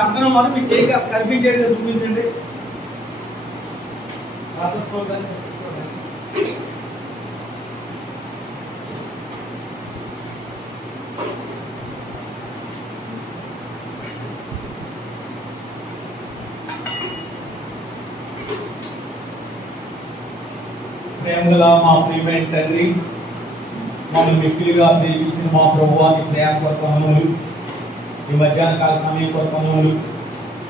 అందరం వారు మీ చేయి కనిపించేట్టుగా చూపించండి. ప్రేమగల మా ప్రియమైన తండ్రి మమ్మల్ని మిక్కిలిగా ప్రేమించిన మా ప్రభువాన్ని ప్రేమ కొరకములు ఈ మధ్యాహ్న కాల సమయం కొరకములు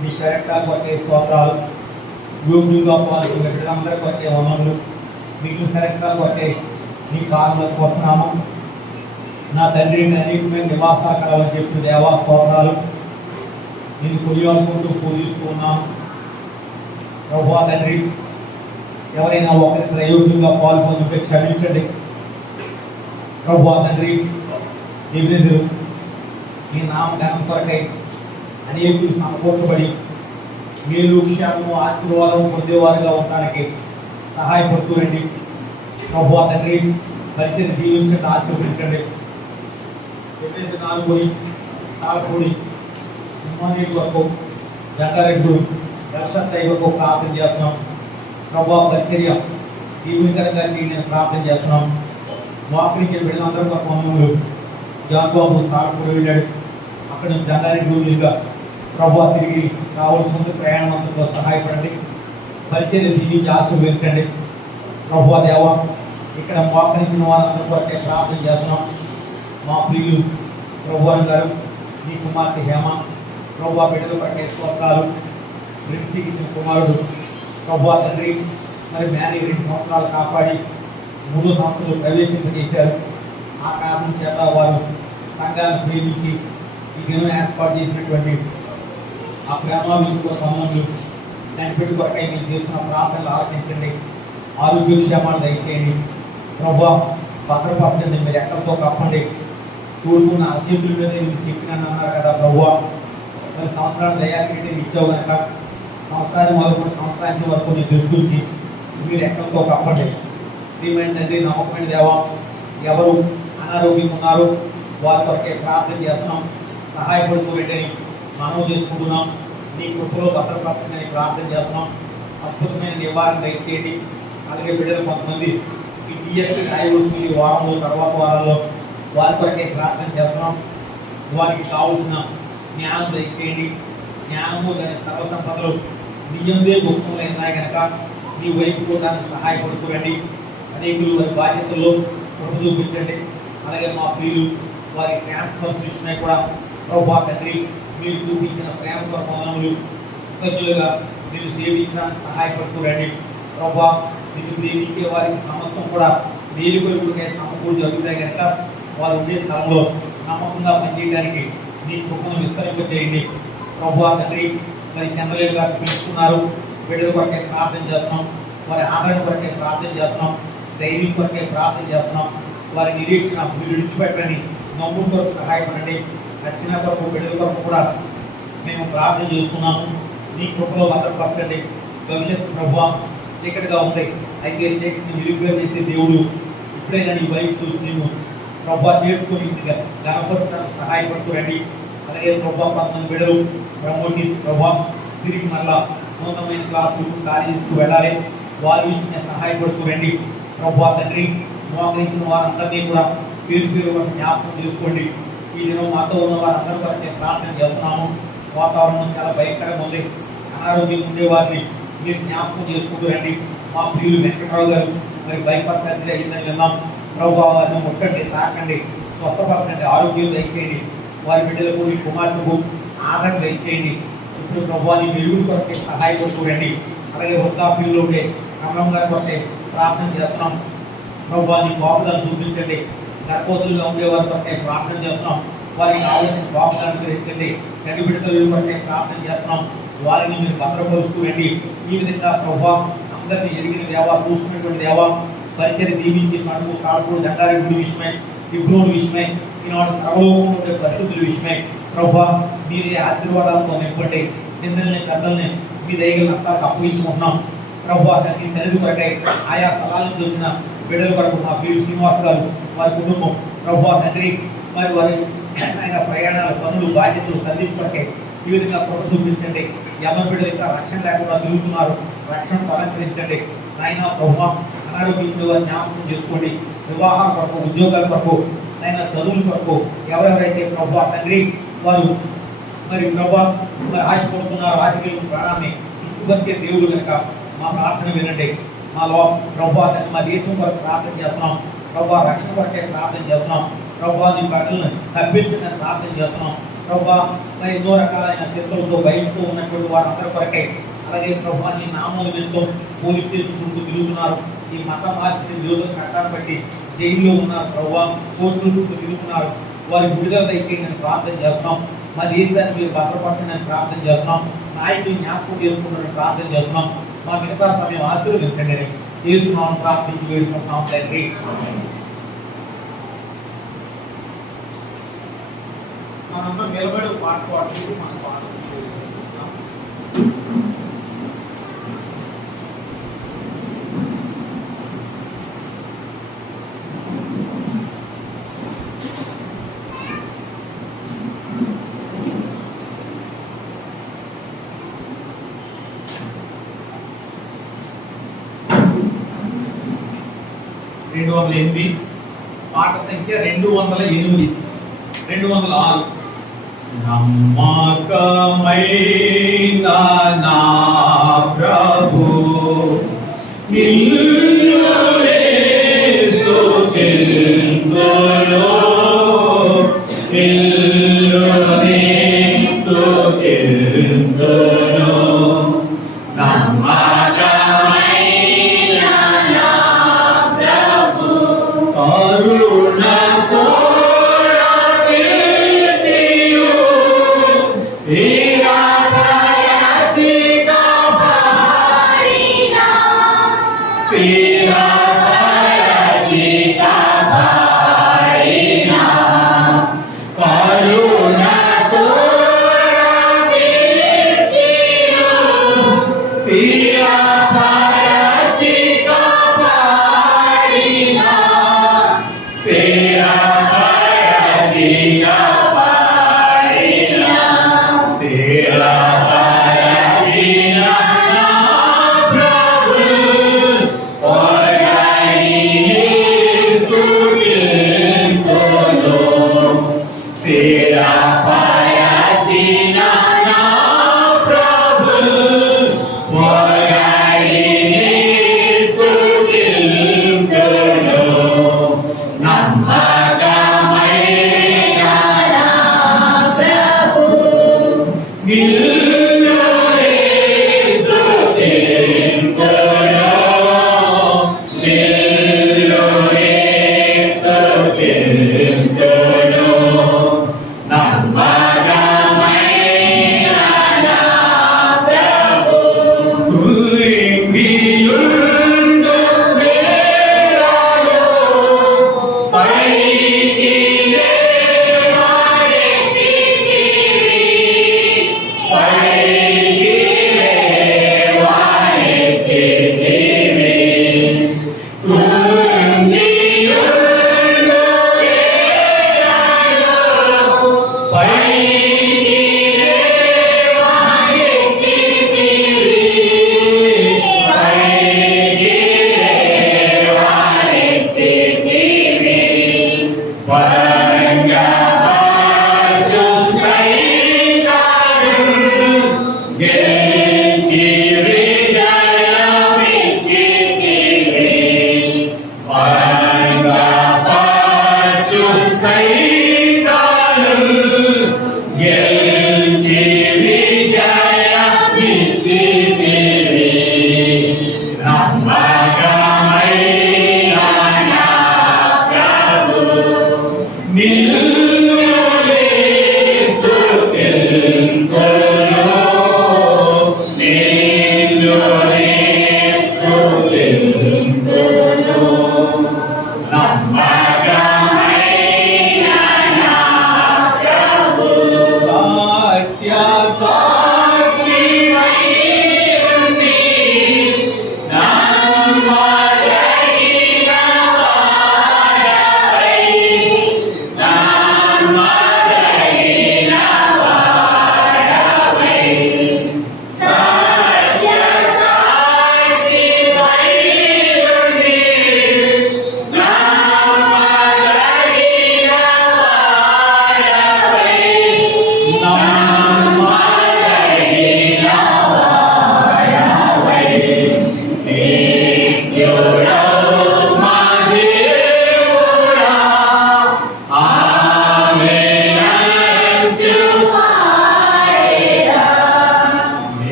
మీ శరక్కాల కొరకే స్తోత్రాలు. యూట్యూబ్గా పాల్గొనే బిడ్డలందరి కొరకే వందనములు. మీకు సరక్షణ కొరకే నీ కారణాలకు వస్తున్నాము. నా తండ్రి అనేకమైన నివాసాకరాలని చెప్పి దేవా స్తోత్రాలు నేను కొనియాడుకుంటూ పూజిస్తూ ఉన్నాను. ప్రభువా తండ్రి, ఎవరైనా ఒకరి ప్రయోజనంగా పాల్గొంటుంటే క్షమించండి. ప్రభువా తండ్రి, ఎదురు మీ నామ ఘనం కొరకై అనేకులు సమకూర్చబడి మేలు క్షేమము ఆశీర్వాదం పొందేవారుగా ఉండడానికి సహాయపడుతూ రండి. ప్రభువా తండ్రి, పరిచయం జీవించండి, ఆశీర్వదించండి. ఎప్పుడైతే నాలుగుడి తాళపూడి సింహాని వరకు జంగారెడ్డి దర్శనకు ప్రార్థన చేస్తున్నాం. ప్రభువా పరిచర్య దీవునికరంగా నేను ప్రార్థన చేస్తున్నాం. వాకింగ్ వెళ్ళినందరూ ఒక వందములు. జాన్బాబు తాళపూడి వెళ్ళాడు, అక్కడ నుంచి జంగారెడ్డి మీదుగా ప్రభువా తిరిగి రావాల్సిన ప్రయాణం అంతలో సహాయపడండి. పరిచర్య జీవించి ఆశీర్వదించండి. ప్రభువా దేవ, ఇక్కడ మోకరించిన వారందరి కొరకే ప్రార్థన చేస్తున్నాం. మా ప్రియులు ప్రభువాన్ గారు, నీ కుమార్తె హేమ, ప్రభువా బిడ్డలు పట్టే స్తోత్రాలు. రిక్సికి ఇచ్చిన కుమారుడు ప్రభువా తండ్రి, మరి మ్యారీ 2 సంవత్సరాలు కాపాడి 3 సంవత్సరాలు ప్రవేశింపజేశారు. ఆ కారణం చేత వారు సంఘాన్ని ప్రేమించి ఈ దినం ఏర్పాటు చేసినటువంటి ఆ ప్రేమాభిషేక సంబంధులు చనిపెట్టు కొరకై మీరు చేసిన ప్రార్థనలు ఆలోచించండి. ఆరోగ్య క్షేమాలు దయచేయండి. ప్రభువా భద్రపరచండి, మీరు ఎక్కడితో కప్పండి. తూర్పు నా చేతుల మీద మీరు చెప్పినాను అన్నారు కదా ప్రభువా. మరి సంవత్సరాలు దయాకరిటే ఇచ్చావు కనుక సంవత్సరాన్ని మొదలుకొని సంవత్సరానికి వరకు మీరు దృష్టి మీరు ఎక్కడితో కప్పండి. శ్రీమైందండి నమ్మకమైన దేవా, ఎవరు అనారోగ్యం ఉన్నారో వారి కొరకే ప్రార్థన చేస్తున్నాం. సహాయపడుతూ పెట్టని మనవి చేసుకుంటున్నాం. నీ కృపలో భద్రపరచని ప్రార్థన చేస్తున్నాం. అద్భుతమైన నివారణ దయచేయండి. అలాగే బిడ్డలు కొంతమంది ఈ టీఎస్పీ రాయవలసింది వారంలో తర్వాత వారాల్లో వారి కొరకే ప్రార్థన చేస్తున్నాం. వారికి కావాల్సిన జ్ఞానం దయచేయండి. జ్ఞానము దాని సర్వసంపదలు నీ యందే గుప్తములై ఉన్నాయి కనుక నీ వైపు కూడా సహాయపడుతూ రండి. అనేకులు వారి బాధ్యతల్లో కృప చూపించండి. అలాగే మా ప్రియులు వారి ట్రాన్స్ఫర్ విషయమై కూడా ప్రభువా తండ్రి, మీరు చూపించిన ప్రేమ వందనములు. కృతజ్ఞులుగా మీరు సేవించడానికి సహాయపడుతూ రండి. ప్రభువా మీరు ప్రేమించే వారికి సమస్తం కూడా మేలుకొలుపులకై సమకూరు జరుగుతాయి కనుక వారు ఉండే స్థలంలో నమ్మకంగా పనిచేయడానికి నీ కృపను విస్తరింపచేయండి. ప్రభువా తండ్రి, మరి చంద్రలేలు గారు పిలుస్తున్నారు. బిడ్డల కొరకే ప్రార్థన చేస్తున్నాం. వారి ఆదరణ కొరకే ప్రార్థన చేస్తున్నాం. ధైర్యం కొరకే ప్రార్థన చేస్తున్నాం. వారి నిరీక్షణ మీరు విడిచిపెట్టండి. నమ్ము కొరకు సహాయపడండి. రక్షణ కొరకు బిడ్డల కొరకు కూడా మేము ప్రార్థన చేస్తున్నాము. నీ కృపలో భద్రపరచండి. భవిష్యత్తు ప్రభువా చీకటిగా ఉంది, అయితే చీకటిని విలుగుగా చేసే దేవుడు ఇప్పుడైనా నీ వైపు చూసి మేము ప్రభువా చేర్చుకొని గణపరచడానికి సహాయపడుతూ రండి. అలాగే ప్రభువా 19 బిడ్డలు బ్రహ్మోటీస్ ప్రభువా తిరిగి మరలా నూతనమైన క్లాసులు కాలేజీకి వెళ్ళాలి. వారి విషయంగా సహాయపడుతూ రండి. ప్రభువా తండ్రి, మోకరించిన వారందరినీ కూడా పేరు పేరు జ్ఞాపకం చేసుకోండి. ఈ దినం మాతో ఉన్న వారందరి కొరకే ప్రార్థన చేస్తున్నాము. వాతావరణం చాలా భయంకరంగా ఉంది. అనారోగ్యం ఉండే వారిని మీరు జ్ఞాపకం చేసుకుంటూ రండి. మా ప్రియులు వెంకటరావు గారు మరి భయపడతారు అయిందని విన్నాం. ప్రభువా వారిని ముట్టండి, తాకండి, స్వస్థపరచండి, ఆరోగ్యం దయచేయండి. వారి బిడ్డలకు మీ కుమార్తెకు ఆదరణ దయచేయండి. ఇప్పుడు ప్రభువా నీ వెలుగుల కొరకే సహాయపడుతూ రండి. అలాగే వృద్ధాప్యంలో ఉండే క్రమం గారి కొరకే ప్రార్థన చేస్తున్నాం. ప్రభువా నీ బాపులను చూపించండి. గర్భవతులుగా ఉండే వారి కొరకే ప్రార్థన చేస్తున్నాం. వారికి కావాల్సిన బాపులను గ్రహించండి. చని బిడ్డల కొరకే ప్రార్థన చేస్తున్నాం. వారిని మీరు భద్రపరుస్తూ రండి. ఈ విధంగా ప్రభువా అందరినీ ఎరిగిన దేవా, చూసుకున్నటువంటి దేవా, పరిచయం దీవించి మనకు కాల్పూడు జంగారెడ్డి విషయమై, ఇబ్రోని విషయమై, ఈనాడు సర్వలోకంలో ఉండే పరిశుద్ధుల విషయమై ప్రభువా మీరే ఆశీర్వాదాలతో నింపండి. చిన్నల్ని పెద్దల్ని మీ దయగల నష్టాలకు అప్పగించుకుంటున్నాం. ప్రభువా తండ్రి సన్నిధి కొరకై ఆయా స్థలాల నుంచి వచ్చిన బిడ్డల కొరకు మా పేరు శ్రీనివాస్ గారు, వారి కుటుంబం ప్రభువా తండ్రి, మరి వారి ఆయన ప్రయాణాలు, పనులు, బాధ్యతలు తల్లించుకొరకై ఈ విధంగా కృప చూపించండి. యమ బిడ్డలు ఇంకా రక్షణ లేకుండా తిరుగుతున్నారు, రక్షణ అలంకరించండి. నాయన ప్రభువా అనారోగ్యంలో వారి జ్ఞాపకం చేసుకోండి. వివాహాల కొరకు, ఉద్యోగాల కొరకు, ఆయన చదువుల కొరకు ఎవరెవరైతే ప్రభువా తండ్రి వారు మరి ప్రభువా మరి ఆశపడుతున్నారు, ఆశకెళ్ళిన ప్రాణాన్ని ఇచ్చుకొచ్చే దేవుడు కనుక మా ప్రార్థన వినండి. మాలో ప్రభువా మా దేశం కొరకు ప్రార్థన చేస్తున్నాం. ప్రభువా రక్షణ కొరకే ప్రార్థన చేస్తున్నాం. ప్రభువా నీ ప్రజలను తప్పించడానికి ప్రార్థన చేస్తున్నాం. ప్రభువా మరి ఎన్నో రకాలైన చిత్తులతో భయంతో ఉన్నటువంటి వారందరి కొరకై అలాగే ప్రభా నీ నామం ఎంతో పోలీస్ స్టేషన్ చుట్టూ తిరుగుతున్నారు, ఈ మత మార్చిన విరోధం చట్టాన్ని బట్టి జైల్లో ఉన్నారు ప్రభా, కోర్టుల చుట్టూ తిరుగుతున్నారు, వారి విడుదల దయచేయని ప్రార్థన చేస్తున్నాం. మా దేశాన్ని మీరు భద్రపరచని ప్రార్థన చేస్తున్నాం. నాయకులు జ్ఞాపకం చేసుకుంటారని ప్రార్థన చేస్తున్నాం. మా మిగతా సమయం ఆశీర్వదించండి అని చేస్తున్నాం, ప్రార్థించి వేడుకుంటున్నాం తండ్రి. మనంతా నిలబడి పాట పాడుతూ మన పాట 208 పాట సంఖ్య 208 206 నమ్మకమైన నా ప్రభు నిన్నునే స్తుతింతును నిన్నునే స్తుతింతును నమ్మకమైన నా ప్రభు కరుణ Oh,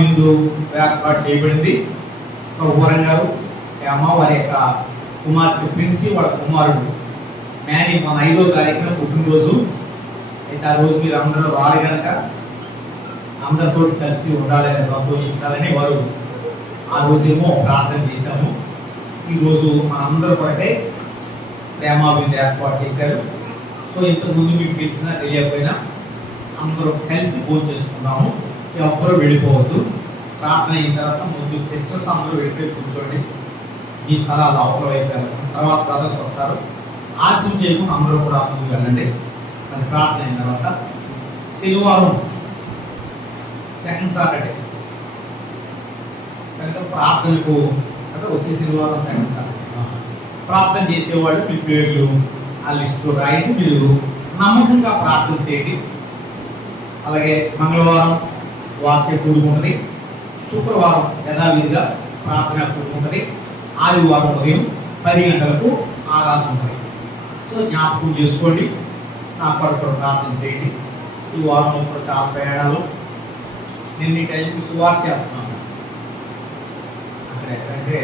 విందు ఏర్పాటు చేయబడింది. ప్రభువరం గారు హేమ వారి యొక్క కుమార్తె ప్రిన్సి వాళ్ళ కుమారుడు మ్యానీ మన 5వ తారీఖున పుట్టినరోజు. అయితే ఆ రోజు మీరు అందరూ రాలి కనుక అందరితో కలిసి ఉండాలని సంతోషించాలని వారు ఆ రోజేమో ప్రార్థన చేశాము. ఈరోజు మనందరూ కొరకే ప్రేమ విందు ఏర్పాటు చేశారు. సో ఇంతకుముందు మీకు తెలిసినా తెలియకపోయినా అందరూ కలిసి భోజనం చేసుకుందాము. ఎవ్వరూ వెళ్ళిపోవద్దు. ప్రార్థన అయిన తర్వాత ముందు సిస్టర్స్ అందరూ వెళ్ళిపోయి కూర్చోండి. ఈ స్థలాలు అవతల వైపు వెళ్ళడం తర్వాత బ్రదర్స్ వస్తారు. ఆలస్యం చేయకుండా అందరూ కూడా ముందుకు వెళ్ళండి. మరి ప్రార్థన అయిన తర్వాత శనివారం సెకండ్ సాటర్డే కనుక ప్రార్థనకు అంటే వచ్చే శనివారం సెకండ్ సాటర్డే ప్రార్థన చేసేవాళ్ళు మీ పేర్లు ఆ లిస్టులో రాయండి. మీరు నమ్మకంగా ప్రార్థన చేయండి. అలాగే మంగళవారం వాక్య కూడుకుంటుంది, శుక్రవారం యథావిధిగా ప్రార్థన కూడుకుంటుంది, ఆదివారం ఉదయం 10 గంటలకు ఆరాధన ఉంటుంది. సో జ్ఞాపకం చేసుకోండి, నా కొరకు ప్రార్థన చేయండి. ఈ వారంలో కూడా చాలా ప్రయాణాలు. నేను ఈ టైంకి సువార్త చేస్తున్నాను. అక్కడ ఎక్కడంటే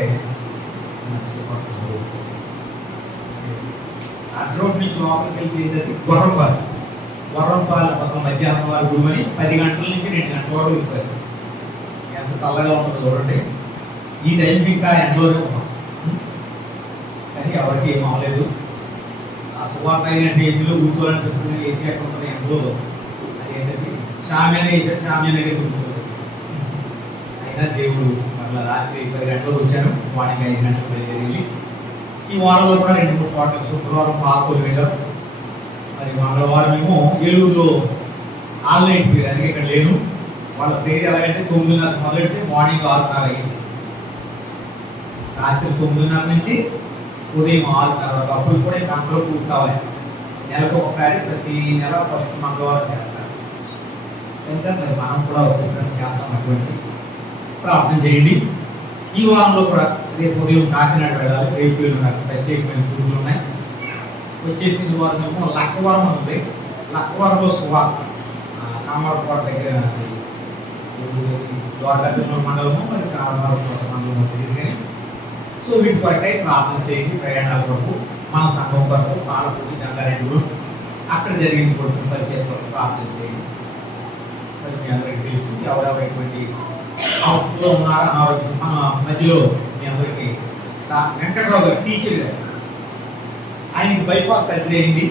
అడ్రోడ్ నుంచి లోపలికి వెళ్ళి గుర్రంపాలి పక్కన మధ్యాహ్నం వారు గుడిమని 10 గంటల నుంచి 2 గంటల వరకు వెళ్ళిపోయారు. ఎంత చల్లగా ఉంటుందో చూడండి. ఈ టైంకి ఇంకా ఎండలోనే ఉన్నాం, కానీ ఎవరికి ఏం అవ్వలేదు. ఆ సువార్త అయినట్టు ఏసీలో కూర్చోవాలనిపిస్తుంది. ఏసీ ఎక్కడ ఉంటుంది ఎండలో, అదేంటది షామ్యానే వేసాడు, షామ్యానే కూర్చోలేదు. అయినా దేవుడు మళ్ళీ రాత్రి 10 గంటలకు వచ్చాను, మార్నింగ్ 5 గంటలకు వెళ్ళి. ఈ వారంలో కూడా 2-3 చోట్ల శుక్రవారం పాల్గొని వెళ్ళారు. మరి మంగళవారం ఏమో ఏలూరులో ఆన్లైన్ పేరు, అందుకే ఇక్కడ లేను. వాళ్ళ పేరు ఎలాగంటే 9:30 మొదలెడితే మార్నింగ్ 6:30 అయింది. రాత్రి 9:30 నుంచి ఉదయం 6:30 వరకు. అప్పుడు కూడా ఇంకా అందరూ పూర్తి కావాలి. నెలకు ఒకసారి ప్రతి నెల ఫస్ట్ మంగళవారం చేస్తారు. ఇంకా మనం కూడా ఒక చేస్తాం. అటువంటి ప్రార్థన చేయండి. ఈ వారంలో కూడా రేపు ఉదయం కాకినాడ వెళ్ళాలి. రేపు నాకు ప్రత్యేకమైన సూచనలు ఉన్నాయి. వచ్చేసి వారం ఏమో లక్కవరం ఉంది. లక్కవరంలో సువార్త కామరకోట దగ్గర ద్వారకా మండలము, మరి కామరకోట మండలము తెలియదు కానీ. సో వీటి కొరకై ప్రార్థన చేయండి. ప్రయాణాల వరకు మన సంఘం కొరకు పాలపూడి జంగారెడ్డి అక్కడ జరిగించబడుతున్న పరిచయం కొరకు ప్రార్థన చేయండి. మరి మీ అందరికీ తెలుసు ఎవరెవరైనటువంటి అవస్థలో ఉన్నారో అనారోగ్యం. మధ్యలో మీ అందరికీ వెంకట్రావు గారు టీచర్ గారు, ఆయనకి బైపాస్ సర్జరీ అయింది.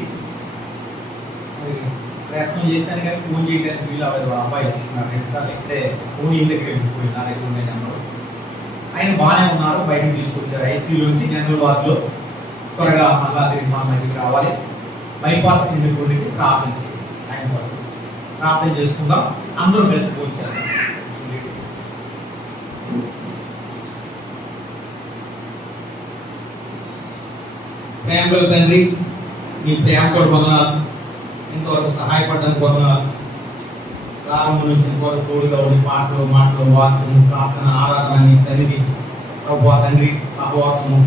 ప్రయత్నం చేశాను కానీ ఫోన్ చేయడానికి వీలు అవ్వదు. అబ్బాయి నాకు 2 సార్లు ఇక్కడే ఫోన్ దగ్గర వెళ్ళిపోయింది. నా దగ్గర ఉండే నెంబరు. ఆయన బాగానే ఉన్నారు, బయటకు తీసుకొచ్చారు ఐసీయూ నుంచి. జనరల్ వార్డులో త్వరగా మళ్ళా తిరిగి మా మధ్యకి రావాలి. బైపాస్ కింద గురికి ప్రార్థన చేయాలి. ఆయన వరకు ప్రార్థన చేసుకుందాం. అందరూ కలిసి పోయించారు. ప్రేమల తండ్రి, మీ ప్రేమ కూడా పొందనాలు. ఇంతవరకు సహాయపడడానికి పొందనాలు. ప్రారంభం నుంచి ఇంతవరకు తోడుగా ఉండి మాటలు వాక్యము, ప్రార్థన, ఆరాధన, నీ సన్నిధి ప్రభు తండ్రి, సహవాసము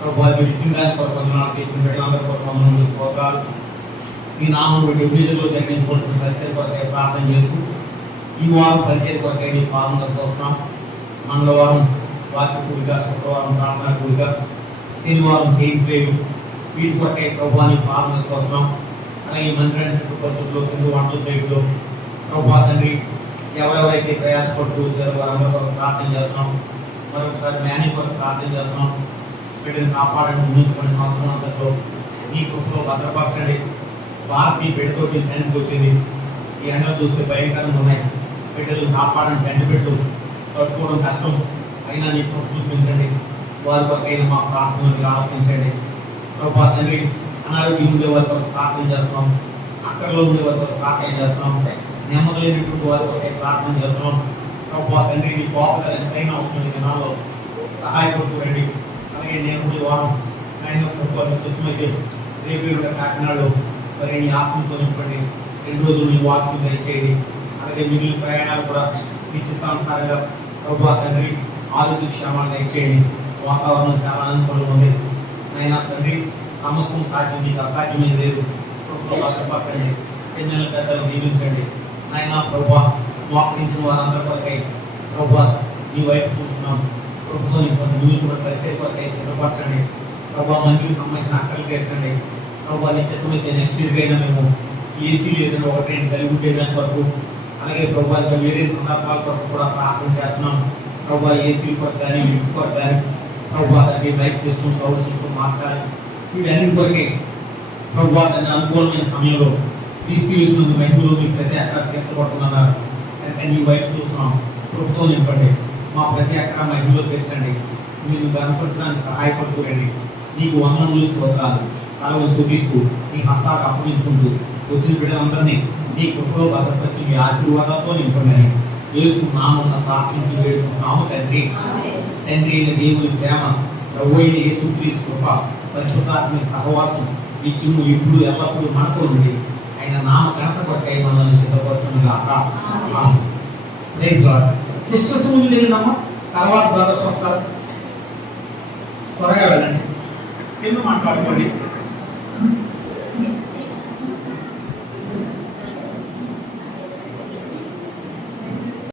ప్రభు మీరు ఇచ్చిన దాని కొరకు పొందనాలు. ఇచ్చిన బిడ్డలందరి కొరకు పొందనాలు, స్తోత్రాలు. మీ నామం బట్టి విడుదలలో జరిగించుకుంటున్న పరిచయం కొరకై ప్రార్థన చేస్తూ ఈ వారం పరిచయం కొరకై నీ పాలనకు వస్తున్నాం. మంగళవారం వాక్య కూడిగా, శుక్రవారం ప్రార్థన కూడిగా, శనివారం చేయి పేరు వీటి కొరకై ప్రభువాన్ని పాలనకు వస్తున్నాం. అలాగే మందిరాన్ని చుట్టుపక్కల కింద వంటలు చేయడంలో ప్రభు తండ్రి ఎవరెవరైతే ప్రయాసపడుతూ వచ్చారో వారందరూ కొరకు ప్రార్థన చేస్తున్నాం. మరొకసారి మ్యానీ కొరకు ప్రార్థన చేస్తున్నాం. బిడ్డను కాపాడండి. ముందుకొని సంవత్సరం అంతట్లో నీ కృపలో భద్రపరచండి. భారతీ బిడ్డతోటి సైన్కి వచ్చింది. ఈ ఎండలు చూస్తే భయంకరంగా ఉన్నాయి. బిడ్డలు కాపాడండి. చండి బిడ్డలు కట్టుకోవడం కష్టం, అయినా నీ కృప చూపించండి. వారి కొరకైనా మా ప్రార్థనలు ఆలోచించండి. ప్రభు తండ్రి అనారోగ్యం ఉండే వారి కొరకు ప్రార్థన చేస్తున్నాం. అక్కడలో ఉండే వారి కొరకు ప్రార్థన చేస్తున్నాం. నెమ్మది లేనటువంటి వారి కొరకై ప్రార్థన చేస్తున్నాం. ప్రభు తండ్రి నీ కోపలు ఎంతైనా అవసరం ఈ దినాల్లో సహాయపడుతూ రండి. అలాగే నేను కూడా వారం ఆయన సిద్ధమైతే రేపు కాకినాడలో మరి నీ ఆత్మతో నింపండి. 2 రోజులు నీ వాక్యం దయచేయండి. అలాగే మిగిలిన ప్రయాణాలు కూడా మీ చిత్తానుసారంగా ప్రభు తండ్రి ఆరోగ్య క్షేమాన్ని దయచేయండి. వాతావరణం చాలా అనుకూలంగా ఉంది. అయినా తండ్రి సమస్తం సాధ్యం, నీకు అసాధ్యమైన లేదు. ప్రభుత్వం భద్రపరచండి. చెన్నెల పెద్దలు నియమించండి. నాయన ప్రభు మోకరించిన వారందరి కొరకై ప్రభువా నీ వైపు చూస్తున్నాం. ప్రభుత్వం నువ్వు చూడండి పరిచయ కొరకై సిద్ధపరచండి. ప్రభువా మందికి సంబంధించిన అక్కలు తీర్చండి. ప్రభువా నీ చిత్తమైతే నెక్స్ట్ ఇయర్ అయినా మేము ఏసీలు ఏదైనా ఒకటి రెండు కలిగి ఉంటే దాని వరకు, అలాగే ప్రభువా వేరే సందర్భాల కొరకు కూడా ప్రార్థన చేస్తున్నాం. ప్రభువా ఏసీల కొరకు కానీ లిఫ్ట్ కొరకు కానీ ప్రభువా దానికి లైట్ సిస్టమ్ సౌండ్ సిస్టమ్ మార్చాలి. వీటన్నిటి కొరకే ప్రభువా దాన్ని అనుకూలమైన సమయంలో తీసుకున్న మహిళలు ప్రతి అక్కడ తీర్చబడుతున్నారు. కనుక నీ వైపు చూస్తున్నాం. ప్రభుత్వం నింపండి. మా ప్రతి అక్కడ మహిళలో తీర్చండి. మీరు కనపరచడానికి సహాయపడుతురండి. నీకు వందనం చూసి పోతారు తలవంతు తీస్తూ నీ హస్తాలకు అప్పగించుకుంటూ వచ్చిన బిడ్డలందరినీ నీ కృపలో భద్రపరిచి మీ ఆశీర్వాదాలతో నింపండి. యేసు నామమున ప్రార్థించి వేడుకుంటున్నాము తండ్రి. తండ్రి అయిన దేవుని ప్రేమ, ప్రభువైన యేసుక్రీస్తు కృప, పరిశుద్ధాత్మ సహవాసం నిత్యము ఇప్పుడు ఎల్లప్పుడూ మనతో ఉండి ఆయన నామ ఘనత కొరకై మనల్ని సిద్ధపరచునుగాక. Praise lord. సిస్టర్స్ ముందు వెళ్ళిందమ్మా, తర్వాత బ్రదర్స్ వస్తారు. త్వరగా వెళ్ళండి, కింద మాట్లాడుకోండి.